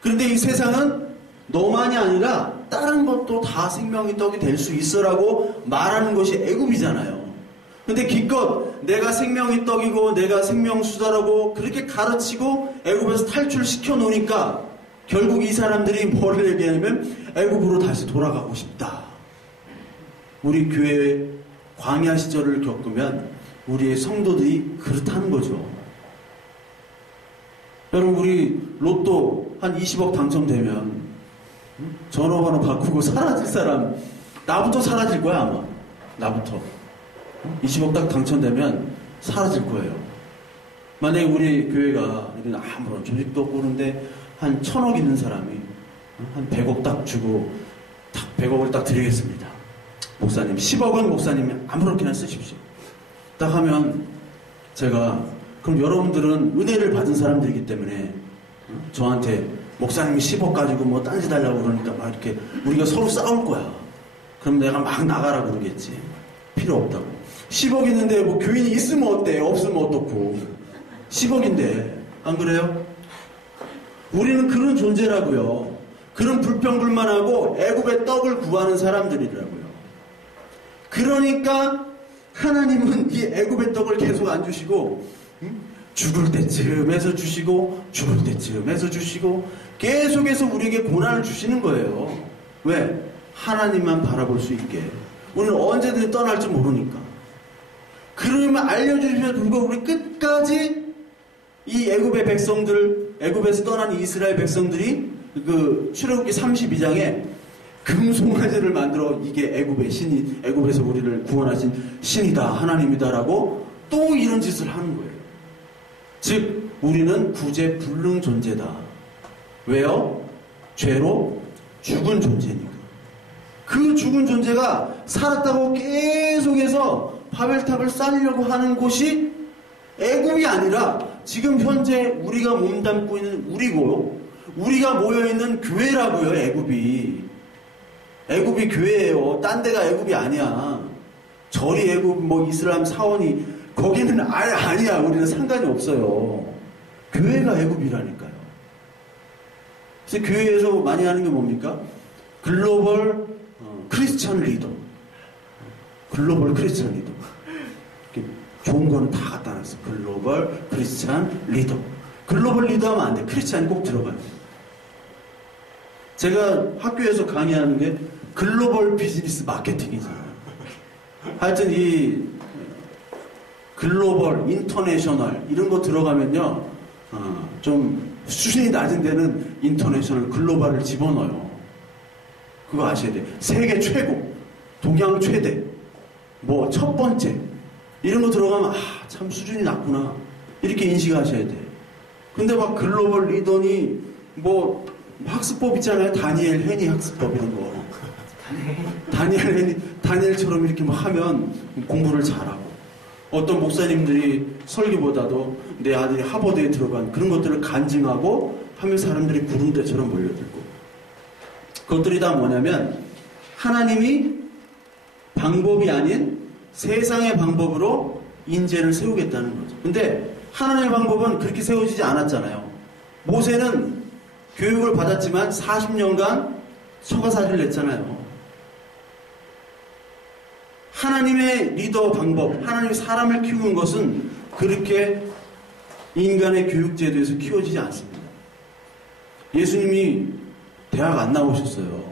그런데 이 세상은 너만이 아니라 다른 것도 다 생명의 떡이 될 수 있어라고 말하는 것이 애굽이잖아요. 근데 기껏 내가 생명의 떡이고 내가 생명수다라고 그렇게 가르치고 애굽에서 탈출시켜 놓으니까 결국 이 사람들이 뭐를 얘기하냐면 애굽으로 다시 돌아가고 싶다. 우리 교회 광야 시절을 겪으면 우리의 성도들이 그렇다는 거죠. 여러분 우리 로또 한 20억 당첨되면 전화번호 바꾸고 사라질 사람 나부터 사라질 거야 아마. 나부터 20억 딱 당첨되면 사라질 거예요. 만약에 우리 교회가 아무런 조직도 없고 그런데 한 1000억 있는 사람이 한 100억 딱 주고 딱 100억을 딱 드리겠습니다. 목사님 10억은 목사님이 아무렇게나 쓰십시오. 딱 하면 제가 그럼 여러분들은 은혜를 받은 사람들이기 때문에 저한테 목사님이 10억 가지고 뭐 딴지 달라고 그러니까 막 이렇게 우리가 서로 싸울 거야. 그럼 내가 막 나가라 그러겠지. 필요 없다고. 10억 있는데 뭐 교인이 있으면 어때? 없으면 어떻고. 10억인데 안 그래요? 우리는 그런 존재라고요. 그런 불평불만하고 애굽의 떡을 구하는 사람들이라고요. 그러니까 하나님은 이 애굽의 떡을 계속 안 주시고 죽을 때쯤에서 주시고 죽을 때쯤에서 주시고 계속해서 우리에게 고난을 주시는 거예요. 왜? 하나님만 바라볼 수 있게. 우리는 언제든지 떠날지 모르니까. 그러면 알려주시면 불구하고 우리 끝까지 이 애굽의 백성들, 애굽에서 떠난 이스라엘 백성들이 그 출애굽기 32장에 금송아지를 만들어 이게 애굽의 신이, 애굽에서 우리를 구원하신 신이다, 하나님이다라고 또 이런 짓을 하는 거예요. 즉 우리는 구제불능 존재다. 왜요? 죄로 죽은 존재니까. 그 죽은 존재가 살았다고 계속해서 바벨탑을 쌓으려고 하는 곳이 애굽이 아니라 지금 현재 우리가 몸담고 있는 우리고요. 우리가 모여있는 교회라고요. 애굽이 교회예요. 딴 데가 애굽이 아니야. 절이 애굽, 뭐 이슬람 사원이 거기는 아예 아니야. 우리는 상관이 없어요. 교회가 애굽이라니까요. 그래서 교회에서 많이 하는 게 뭡니까? 글로벌 크리스천 리더. 글로벌 크리스천 리더. 좋은 거는 다 갖다 놨어. 글로벌 크리스천 리더. 글로벌 리더 하면 안 돼. 크리스천이 꼭 들어가야 돼. 제가 학교에서 강의하는 게 글로벌 비즈니스 마케팅이잖아요. 하여튼 이 글로벌, 인터내셔널 이런 거 들어가면요. 좀 수준이 낮은 데는 인터내셔널 글로벌을 집어넣어요. 그거 아셔야 돼요. 세계 최고, 동양 최대, 뭐 첫 번째 이런 거 들어가면 참 수준이 낮구나 이렇게 인식하셔야 돼요. 근데 막 글로벌 리더니 뭐 학습법 있잖아요. 다니엘 헤니 학습법 이런 거. 다니엘 헤니, 다니엘처럼 이렇게 막 하면 공부를 잘하고, 어떤 목사님들이 설교보다도 내 아들이 하버드에 들어간 그런 것들을 간증하고 하면 사람들이 구름대처럼 몰려들고, 그것들이 다 뭐냐면 하나님이 방법이 아닌 세상의 방법으로 인재를 세우겠다는 거죠. 근데 하나님의 방법은 그렇게 세워지지 않았잖아요. 모세는 교육을 받았지만 40년간 처가살이를 냈잖아요. 하나님의 리더 방법, 하나님의 사람을 키우는 것은 그렇게 인간의 교육제도에서 키워지지 않습니다. 예수님이 대학 안 나오셨어요.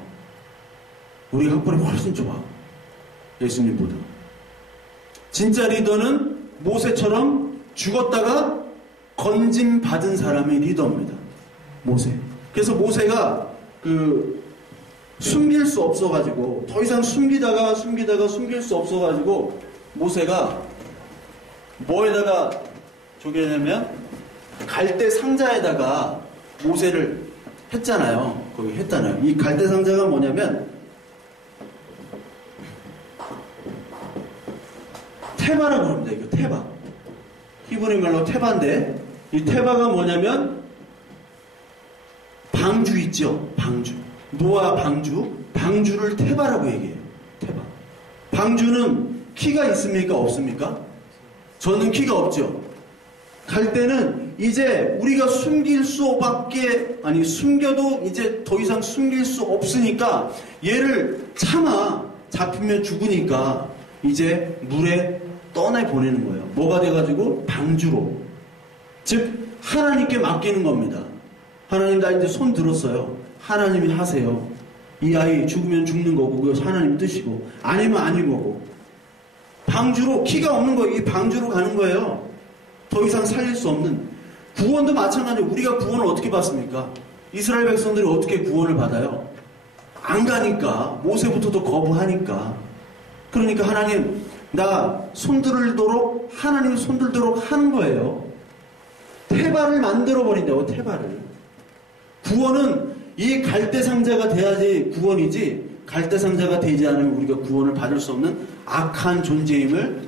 우리 학벌이 훨씬 좋아. 예수님보다. 진짜 리더는 모세처럼 죽었다가 건짐 받은 사람이 리더입니다. 모세. 그래서 모세가 숨길 수 없어가지고, 더 이상 숨기다가 숨길 수 없어가지고, 모세가 뭐에다가 저기냐면 갈대 상자에다가 모세를 했잖아요. 거기 했잖아요. 이 갈대 상자가 뭐냐면 테바라고 합니다. 이거 테바. 히브리 말로 테바인데, 이 테바가 뭐냐면 방주 있죠. 방주. 노아 방주를 테바라고 얘기해요. 테바. 방주는 키가 있습니까? 없습니까? 저는 키가 없죠. 갈대는 이제 우리가 숨겨도 이제 더 이상 숨길 수 없으니까 얘를 잡히면 죽으니까 이제 물에 떠내보내는 거예요. 뭐가 돼가지고? 방주로. 즉 하나님께 맡기는 겁니다. 하나님, 나 이제 손 들었어요. 하나님이 하세요. 이 아이 죽으면 죽는 거고, 그것이 하나님 뜻이고, 아니면 아닌 거고. 방주로, 키가 없는 거예요. 이 방주로 가는 거예요. 더 이상 살릴 수 없는. 구원도 마찬가지예요. 우리가 구원을 어떻게 받습니까? 이스라엘 백성들이 어떻게 구원을 받아요? 안 가니까. 모세부터도 거부하니까. 그러니까 하나님, 나 손들도록, 하나님 손들도록 하는 거예요. 테바를 만들어버린다고, 테바를. 구원은 이 갈대 상자가 돼야지 구원이지, 갈대 상자가 되지 않으면 우리가 구원을 받을 수 없는 악한 존재임을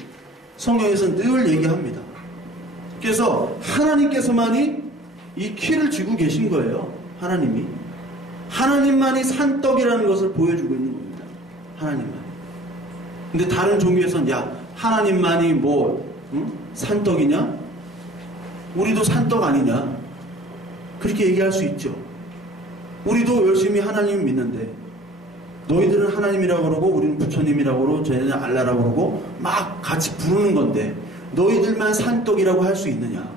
성경에서 늘 얘기합니다. 그래서 하나님께서만이 이 키를 쥐고 계신 거예요. 하나님만이 산떡이라는 것을 보여주고 있는 겁니다. 하나님만이. 근데 다른 종교에서는 하나님만이 산떡이냐? 우리도 산떡 아니냐? 그렇게 얘기할 수 있죠. 우리도 열심히 하나님 믿는데, 너희들은 하나님이라고 그러고 우리는 부처님이라고 그러고 쟤네는 알라라고 그러고 막 같이 부르는 건데 너희들만 산떡이라고 할 수 있느냐?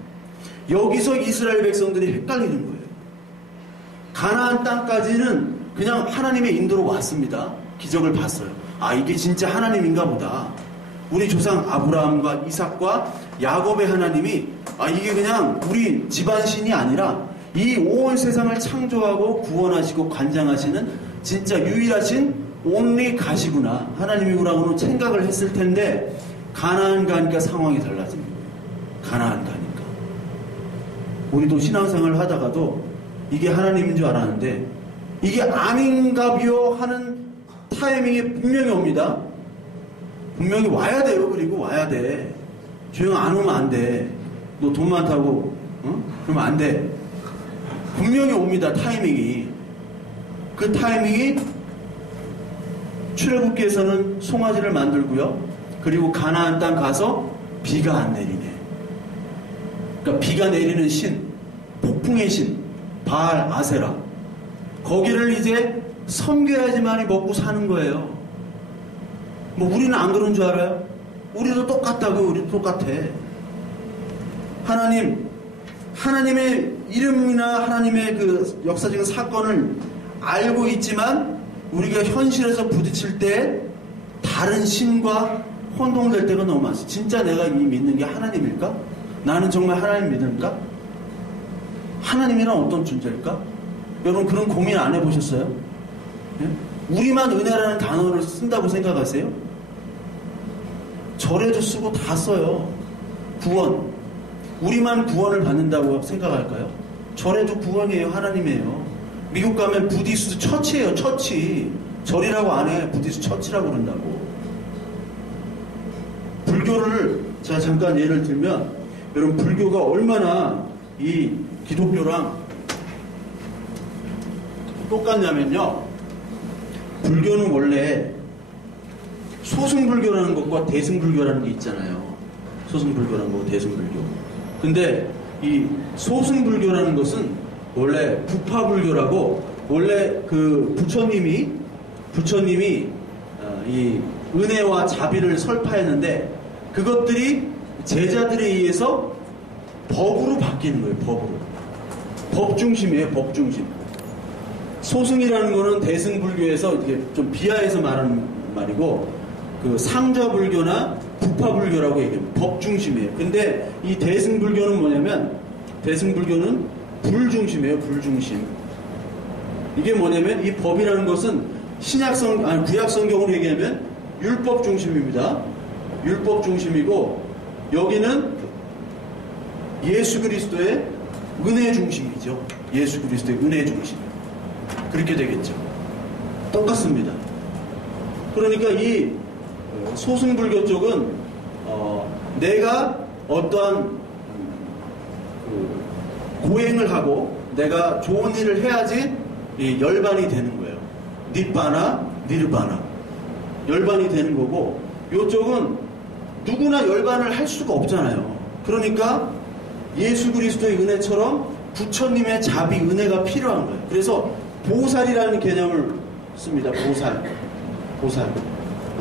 여기서 이스라엘 백성들이 헷갈리는 거예요. 가나안 땅까지는 그냥 하나님의 인도로 왔습니다. 기적을 봤어요. 이게 진짜 하나님인가 보다. 우리 조상 아브라함과 이삭과 야곱의 하나님이 이게 그냥 우리 집안신이 아니라 이 온 세상을 창조하고 구원하시고 관장하시는 진짜 유일하신 온리 가시구나, 하나님이구나고는 생각을 했을 텐데, 가나안 가니까 상황이 달라집니다. 가나안 가니까. 우리도 신앙생활을 하다가도 이게 하나님인 줄 알았는데 이게 아닌가비요 하는 타이밍이 분명히 옵니다. 분명히 와야 돼요. 그리고 와야 돼. 조용 안 오면 안 돼. 너 돈 많다고 그러면 안 돼. 분명히 옵니다. 타이밍이. 그 타이밍이 출애굽기에서는 송아지를 만들고요. 그리고 가나안 땅 가서 비가 안 내리네. 그러니까 비가 내리는 신, 폭풍의 신, 바알 아세라. 거기를 이제 섬겨야지만이 먹고 사는 거예요. 우리는 안 그런 줄 알아요? 우리도 똑같다고. 우리도 똑같아. 하나님의 이름이나 하나님의 그 역사적인 사건을 알고 있지만 우리가 현실에서 부딪힐 때 다른 신과 혼동될 때가 너무 많습니다. 진짜 내가 이 믿는 게 하나님일까? 나는 정말 하나님 믿을까? 하나님이란 어떤 존재일까? 여러분 그런 고민 안 해보셨어요? 예? 우리만 은혜라는 단어를 쓴다고 생각하세요? 절에도 쓰고 다 써요. 구원. 우리만 구원을 받는다고 생각할까요? 절에도 구원이에요. 하나님이에요. 미국 가면 부디스트 처치예요. 처치. 절이라고 안 해. 부디스트 처치라고 그런다고. 불교를 제가 잠깐 예를 들면 여러분 불교가 얼마나 이 기독교랑 똑같냐면요. 불교는 원래 소승불교라는 것과 대승불교라는 게 있잖아요. 소승불교라는 거, 대승불교. 근데 이 소승불교라는 것은 원래 부파불교라고 원래 그 부처님이 이 은혜와 자비를 설파했는데 그것들이 제자들에 의해서 법으로 바뀌는 거예요. 법으로. 법 중심이에요. 법 중심. 소승이라는 거는 대승불교에서 이게 좀 비하해서 말하는 말이고 그 상좌불교나 부파불교라고 얘기합니다. 법 중심이에요. 근데 이 대승불교는 뭐냐면 대승불교는 불 중심이에요. 불 중심. 이게 뭐냐면 이 법이라는 것은 구약 성경으로 얘기하면 율법 중심입니다. 율법 중심이고 여기는 예수 그리스도의 은혜 중심이죠. 예수 그리스도의 은혜 중심. 그렇게 되겠죠. 똑같습니다. 그러니까 이 소승불교 쪽은 내가 어떠한 고행을 하고 내가 좋은 일을 해야지 열반이 되는 거예요. 닛바나 니르바나 열반이 되는 거고 이쪽은 누구나 열반을 할 수가 없잖아요. 그러니까 예수 그리스도의 은혜처럼 부처님의 자비 은혜가 필요한 거예요. 그래서 보살이라는 개념을 씁니다. 보살.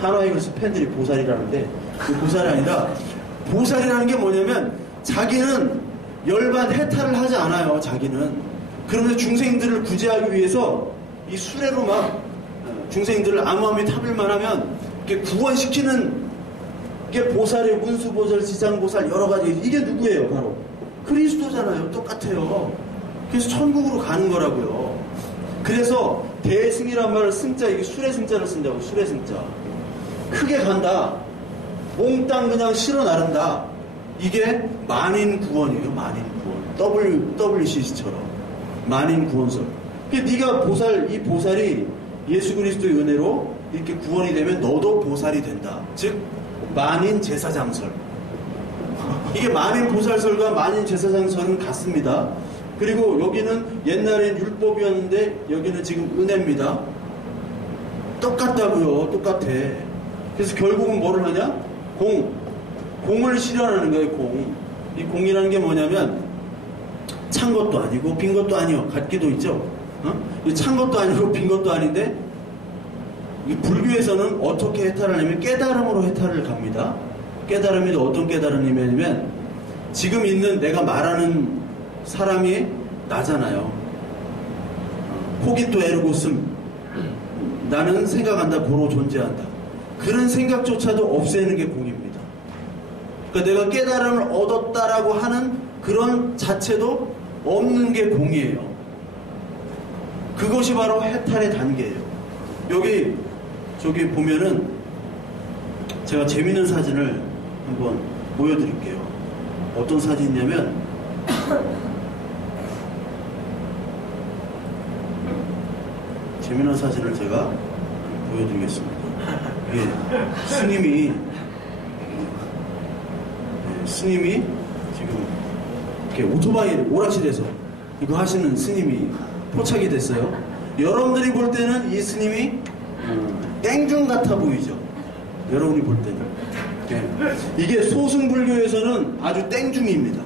하나의 그래서 팬들이 보살이라는데 그 보살이 아니라 보살이라는 게 뭐냐면 자기는 열반 해탈을 하지 않아요. 자기는. 그러면서 중생들을 구제하기 위해서 이 수레로 막 중생들을 아무함이 타빌만 하면 이렇게 구원시키는 게 보살이에요. 문수보살, 지장보살 여러 가지. 이게 누구예요? 바로 그리스도잖아요. 똑같아요. 그래서 천국으로 가는 거라고요. 그래서 대승이란 말을 승자, 이게 술의 승자를 쓴다고. 술의 승자. 크게 간다. 몽땅 그냥 실어 나른다. 이게 만인 구원이에요. 만인 구원. WCC처럼 만인 구원설. 네가 이 보살이 예수 그리스도의 은혜로 이렇게 구원이 되면 너도 보살이 된다. 즉 만인 제사장설. 이게 만인 보살설과 만인 제사장설은 같습니다. 그리고 여기는 옛날엔 율법이었는데 여기는 지금 은혜입니다. 똑같다고요. 똑같아. 그래서 결국은 뭐를 하냐? 공을 실현하는 거예요. 공. 이 공이라는 게 뭐냐면 찬 것도 아니고 빈 것도 아니요. 같기도 있죠. 찬 것도 아니고 빈 것도 아닌데 이 불교에서는 어떻게 해탈을 하냐면 깨달음으로 해탈을 갑니다. 깨달음이 어떤 깨달음이냐면 지금 있는 내가 말하는 사람이 나잖아요. 포기또 에르고슴. 나는 생각한다. 고로 존재한다. 그런 생각조차도 없애는 게 공입니다. 그러니까 내가 깨달음을 얻었다라고 하는 그런 자체도 없는 게 공이에요. 그것이 바로 해탈의 단계예요. 저기 보면은 제가 재밌는 사진을 한번 보여드릴게요. 어떤 사진이냐면 재미난 사진을 제가 보여드리겠습니다. 이게 스님이 지금 이렇게 오토바이 오락실에서 이거 하시는 스님이 포착이 됐어요. 여러분들이 볼 때는 이 스님이 땡중 같아 보이죠. 여러분이 볼 때는. 이게 소승불교에서는 아주 땡중입니다.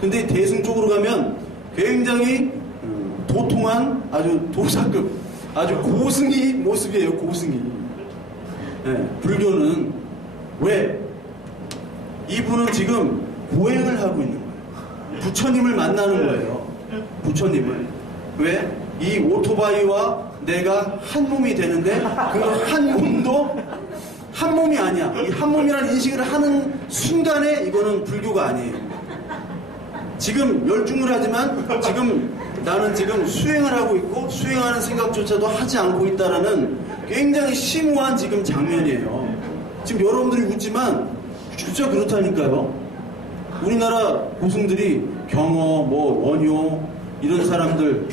근데 대승 쪽으로 가면 굉장히 도통한 아주 도사급, 아주 고승이 모습이에요. 고승이. 불교는 왜? 이분은 지금 고행을 하고 있는 거예요. 부처님을 만나는 거예요. 부처님을. 왜? 이 오토바이와 내가 한 몸이 되는데 그 한 몸도 한 몸이 아니야. 이 한 몸이라는 인식을 하는 순간에 이거는 불교가 아니에요. 지금 열중을 하지만 지금 나는 지금 수행을 하고 있고 수행하는 생각조차도 하지 않고 있다라는 굉장히 심오한 지금 장면이에요. 지금 여러분들이 웃지만 진짜 그렇다니까요. 우리나라 고승들이 경어, 원효 이런 사람들,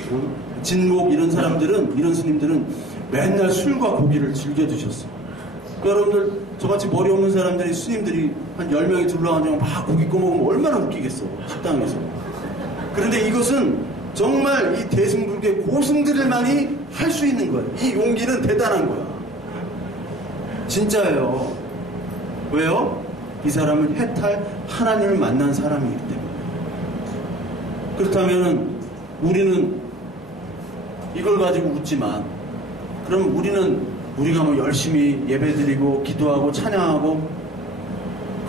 진목 이런 사람들은, 이런 스님들은 맨날 술과 고기를 즐겨 드셨어요. 여러분들 저같이 머리 없는 사람들이, 스님들이 한 10명이 둘러앉아서 막 고기 꺼먹으면 얼마나 웃기겠어, 식당에서. 그런데 이것은 정말 이 대승불교의 고승들만이 할 수 있는 거예요. 이 용기는 대단한 거야. 진짜예요. 왜요? 이 사람은 해탈 하나님을 만난 사람이기 때문에. 그렇다면 우리는 이걸 가지고 웃지만, 그럼 우리가 뭐 열심히 예배드리고 기도하고 찬양하고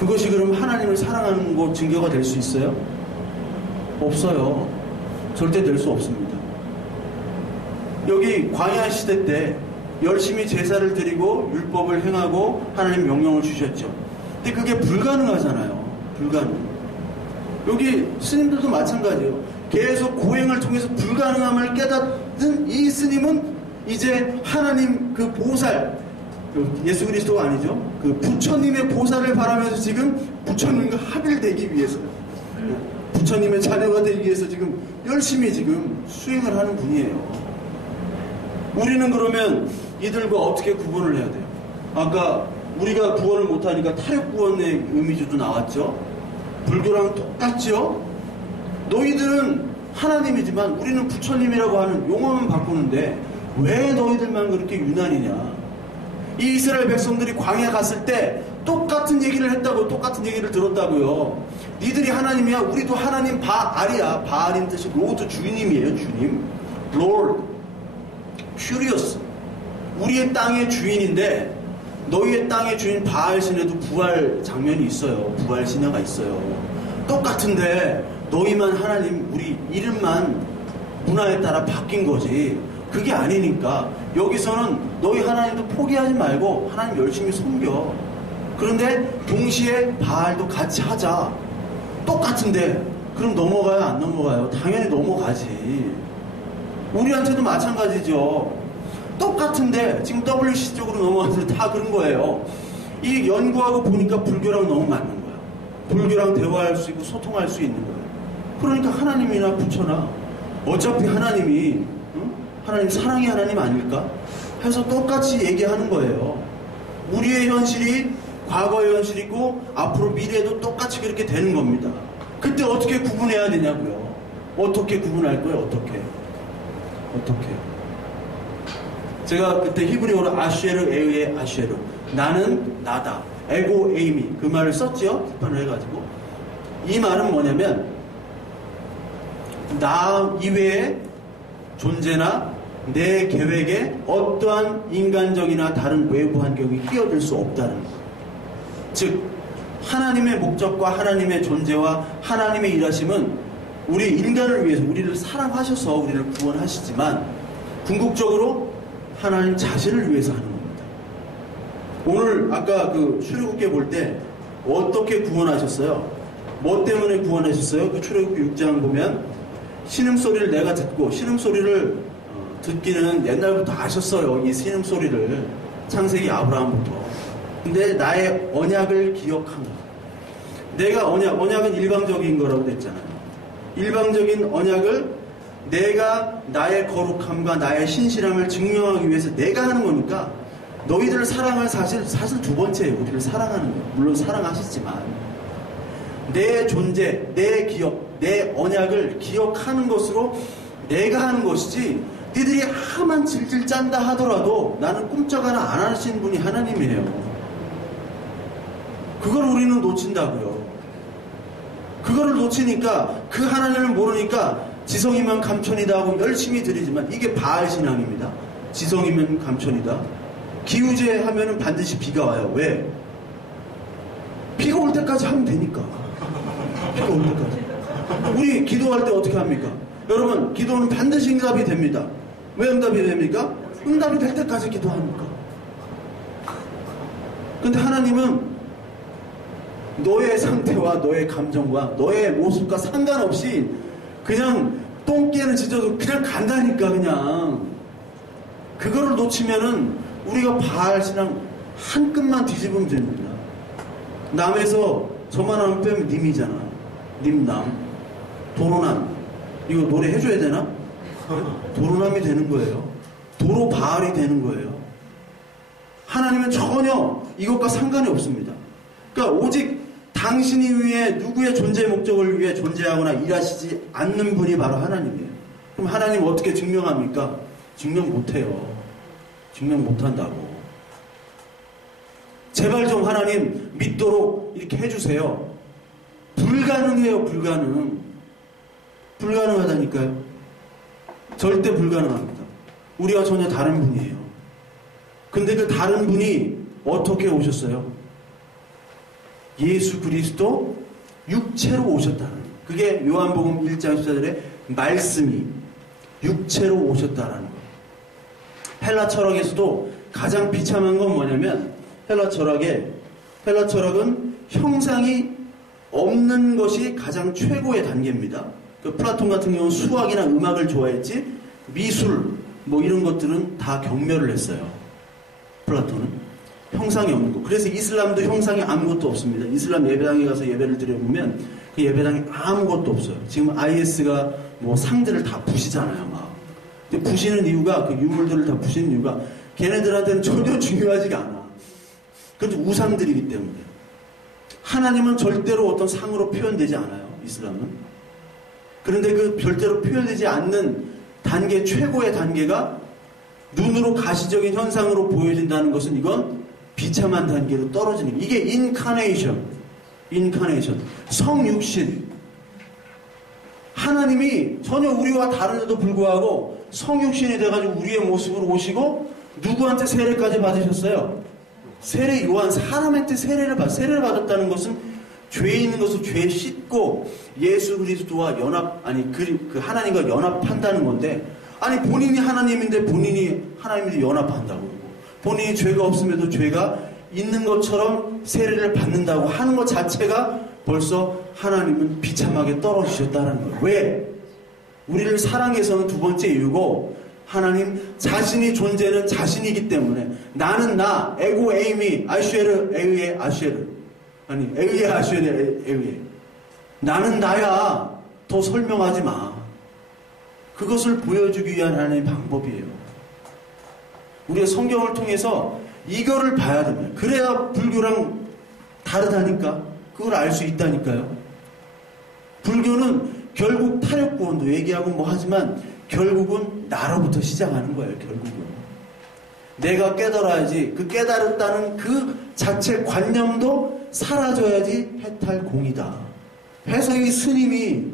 그것이 그럼 하나님을 사랑하는 거 증거가 될 수 있어요? 없어요. 절대 될 수 없습니다. 여기 광야 시대 때 열심히 제사를 드리고 율법을 행하고 하나님 명령을 주셨죠. 근데 그게 불가능하잖아요. 불가능. 여기 스님들도 마찬가지예요. 계속 고행을 통해서 불가능함을 깨닫는 이 스님은 이제 하나님 그 보살, 예수 그리스도가 아니죠. 그 부처님의 보살을 바라면서 지금 부처님과 합일되기 위해서, 부처님의 자녀가 되기 위해서 지금 열심히 지금 수행을 하는 분이에요. 우리는 그러면 이들과 어떻게 구분을 해야 돼요? 아까 우리가 구원을 못하니까 타협구원의 의미도 나왔죠. 불교랑 똑같죠. 너희들은 하나님이지만 우리는 부처님이라고 하는 용어만 바꾸는데 왜 너희들만 그렇게 유난이냐. 이 이스라엘 백성들이 광야 갔을 때 똑같은 얘기를 했다고, 똑같은 얘기를 들었다고요. 니들이 하나님이야, 우리도 하나님 바알이야. 바알인 뜻이 로드, 주님이에요. 주님. Lord, 큐리어스. 우리의 땅의 주인인데 너희의 땅의 주인 바알 신에도 부활 장면이 있어요. 부활 신화가 있어요. 똑같은데 너희만 하나님, 우리 이름만 문화에 따라 바뀐 거지. 그게 아니니까 여기서는 너희 하나님도 포기하지 말고 하나님 열심히 섬겨. 그런데 동시에 바알도 같이 하자. 똑같은데 그럼 넘어가요, 안 넘어가요? 당연히 넘어가지. 우리한테도 마찬가지죠. 똑같은데 지금 WC 쪽으로 넘어가서 다 그런 거예요. 이 연구하고 보니까 불교랑 너무 맞는 거야. 불교랑 대화할 수 있고 소통할 수 있는 거야. 그러니까 하나님이나 부처나 어차피 하나님이, 하나님 사랑의 하나님 아닐까? 해서 똑같이 얘기하는 거예요. 우리의 현실이 과거의 현실이고 앞으로 미래에도 똑같이 그렇게 되는 겁니다. 그때 어떻게 구분해야 되냐고요. 어떻게 구분할 거예요? 어떻게? 제가 그때 히브리어로 아쉐르 에의 아쉐르, 나는 나다, 에고 에이미, 그 말을 썼지요. 출판을 해가지고. 이 말은 뭐냐면 나 이외의 존재나 내 계획에 어떠한 인간적이나 다른 외부 환경이 끼어들 수 없다는 것. 즉 하나님의 목적과 하나님의 존재와 하나님의 일하심은 우리 인간을 위해서, 우리를 사랑하셔서 우리를 구원하시지만 궁극적으로 하나님 자신을 위해서 하는 겁니다. 오늘 아까 그 출애굽기 볼 때 어떻게 구원하셨어요? 뭐 때문에 구원하셨어요? 그 출애굽기 6장 보면 신음소리를 내가 듣고, 신음소리를 듣기는 옛날부터 아셨어요. 이 신음소리를, 창세기 아브라함부터. 근데 나의 언약을 기억한 거. 내가 언약은 일방적인 거라고 그랬잖아요. 일방적인 언약을 내가 나의 거룩함과 나의 신실함을 증명하기 위해서 내가 하는 거니까 너희들을 사랑할 사실 두 번째예요. 우리를 사랑하는 거. 물론 사랑하시지만 내 존재, 내 기억, 내 언약을 기억하는 것으로 내가 하는 것이지, 니들이 하만 질질 짠다 하더라도 나는 꼼짝 하나 안 하시는 분이 하나님이에요. 그걸 우리는 놓친다고요. 그거를 놓치니까, 그 하나님을 모르니까 지성이면 감천이다 하고 열심히 드리지만 이게 바알 신앙입니다. 지성이면 감천이다. 기우제 하면은 반드시 비가 와요. 왜? 비가 올 때까지 하면 되니까. 비가 올 때까지. 우리 기도할 때 어떻게 합니까? 여러분, 기도는 반드시 응답이 됩니다. 왜 응답이 됩니까? 응답이 될 때까지 기도하니까. 근데 하나님은 너의 상태와 너의 감정과 너의 모습과 상관없이 그냥 똥개는 짖어도 그냥 간다니까. 그냥 그거를 놓치면은 우리가 바알 신앙 한 끗만 뒤집으면 됩니다. 남에서 저만 하면 빼면 님이잖아. 님남, 도로남. 이거 노래 해줘야 되나? 도로남이 되는 거예요. 도로 바알이 되는 거예요. 하나님은 전혀 이것과 상관이 없습니다. 그러니까 오직 당신이 위해 누구의 존재 목적을 위해 존재하거나 일하시지 않는 분이 바로 하나님이에요. 그럼 하나님 어떻게 증명합니까? 증명 못해요. 증명 못한다고. 제발 좀 하나님 믿도록 이렇게 해주세요. 불가능해요. 불가능하다니까요. 절대 불가능합니다. 우리와 전혀 다른 분이에요. 근데 그 다른 분이 어떻게 오셨어요? 예수 그리스도 육체로 오셨다는, 그게 요한복음 1장 14절에 말씀이 육체로 오셨다라는 거. 헬라 철학에서도 가장 비참한 건 뭐냐면 헬라 철학은 형상이 없는 것이 가장 최고의 단계입니다. 그 플라톤 같은 경우는 수학이나 음악을 좋아했지 미술 뭐 이런 것들은 다 경멸을 했어요. 플라톤은 형상이 없는 거. 그래서 이슬람도 형상이 아무것도 없습니다. 이슬람 예배당에 가서 예배를 드려보면 그 예배당에 아무것도 없어요. 지금 IS가 뭐 상들을 다 부시잖아요, 막. 근데 부시는 이유가, 그 유물들을 다 부시는 이유가 걔네들한테는 전혀 중요하지가 않아. 그것도 우상들이기 때문에. 하나님은 절대로 어떤 상으로 표현되지 않아요, 이슬람은. 그런데 그 절대로 표현되지 않는 단계, 최고의 단계가 눈으로 가시적인 현상으로 보여진다는 것은 이건 비참한 단계로 떨어지는 거예요. 이게 인카네이션. 성육신. 하나님이 전혀 우리와 다른데도 불구하고 성육신이 돼가지고 우리의 모습으로 오시고 누구한테 세례까지 받으셨어요? 세례 요한, 사람한테 세례를 받았다는 것은 죄 있는 것을 죄 씻고 예수 그리스도와 그 하나님과 연합한다는 건데, 아니 본인이 하나님인데 본인이 하나님인데 연합한다고. 본인이 죄가 없음에도 죄가 있는 것처럼 세례를 받는다고 하는 것 자체가 벌써 하나님은 비참하게 떨어지셨다는 거예요. 왜? 우리를 사랑해서는 두 번째 이유고, 하나님 자신이 존재는 자신이기 때문에 나는 나, 에고 에이미, 아슈에르 에의에 아슈에르, 아니 에의에 아슈에르 에의에, 나는 나야. 더 설명하지 마. 그것을 보여주기 위한 하나님의 방법이에요. 우리가 성경을 통해서 이거를 봐야 됩니다. 그래야 불교랑 다르다니까. 그걸 알 수 있다니까요. 불교는 결국 타협구원도 얘기하고 뭐 하지만 결국은 나로부터 시작하는 거예요. 결국은 내가 깨달아야지, 그 깨달았다는 그 자체 관념도 사라져야지 해탈공이다 해서 이 스님이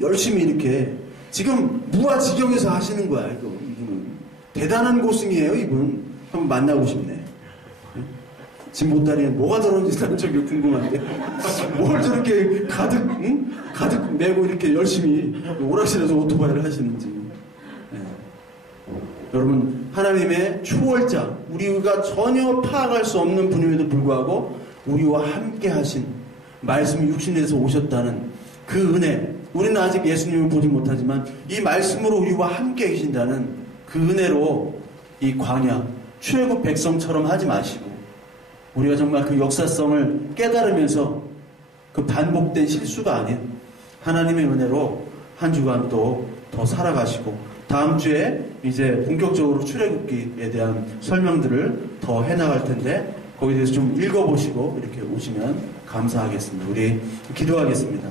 열심히 이렇게 지금 무아지경에서 하시는 거야. 이분은 대단한 고승이에요. 이분 한번 만나고 싶네. 지금 못다리에 뭐가 들어온지 나는 저기 궁금한데 뭘 저렇게 가득 메고 이렇게 열심히 오락실에서 오토바이를 하시는지. 네. 여러분, 하나님의 초월자, 우리가 전혀 파악할 수 없는 분임에도 불구하고 우리와 함께 하신, 말씀이 육신에서 오셨다는 그 은혜, 우리는 아직 예수님을 보지 못하지만 이 말씀으로 우리와 함께 계신다는 그 은혜로 이 광야 출애굽 백성처럼 하지 마시고 우리가 정말 그 역사성을 깨달으면서 그 반복된 실수가 아닌 하나님의 은혜로 한 주간 또 더 살아가시고, 다음 주에 이제 본격적으로 출애굽기에 대한 설명들을 더 해나갈 텐데 거기에 대해서 좀 읽어보시고 이렇게 오시면 감사하겠습니다. 우리 기도하겠습니다.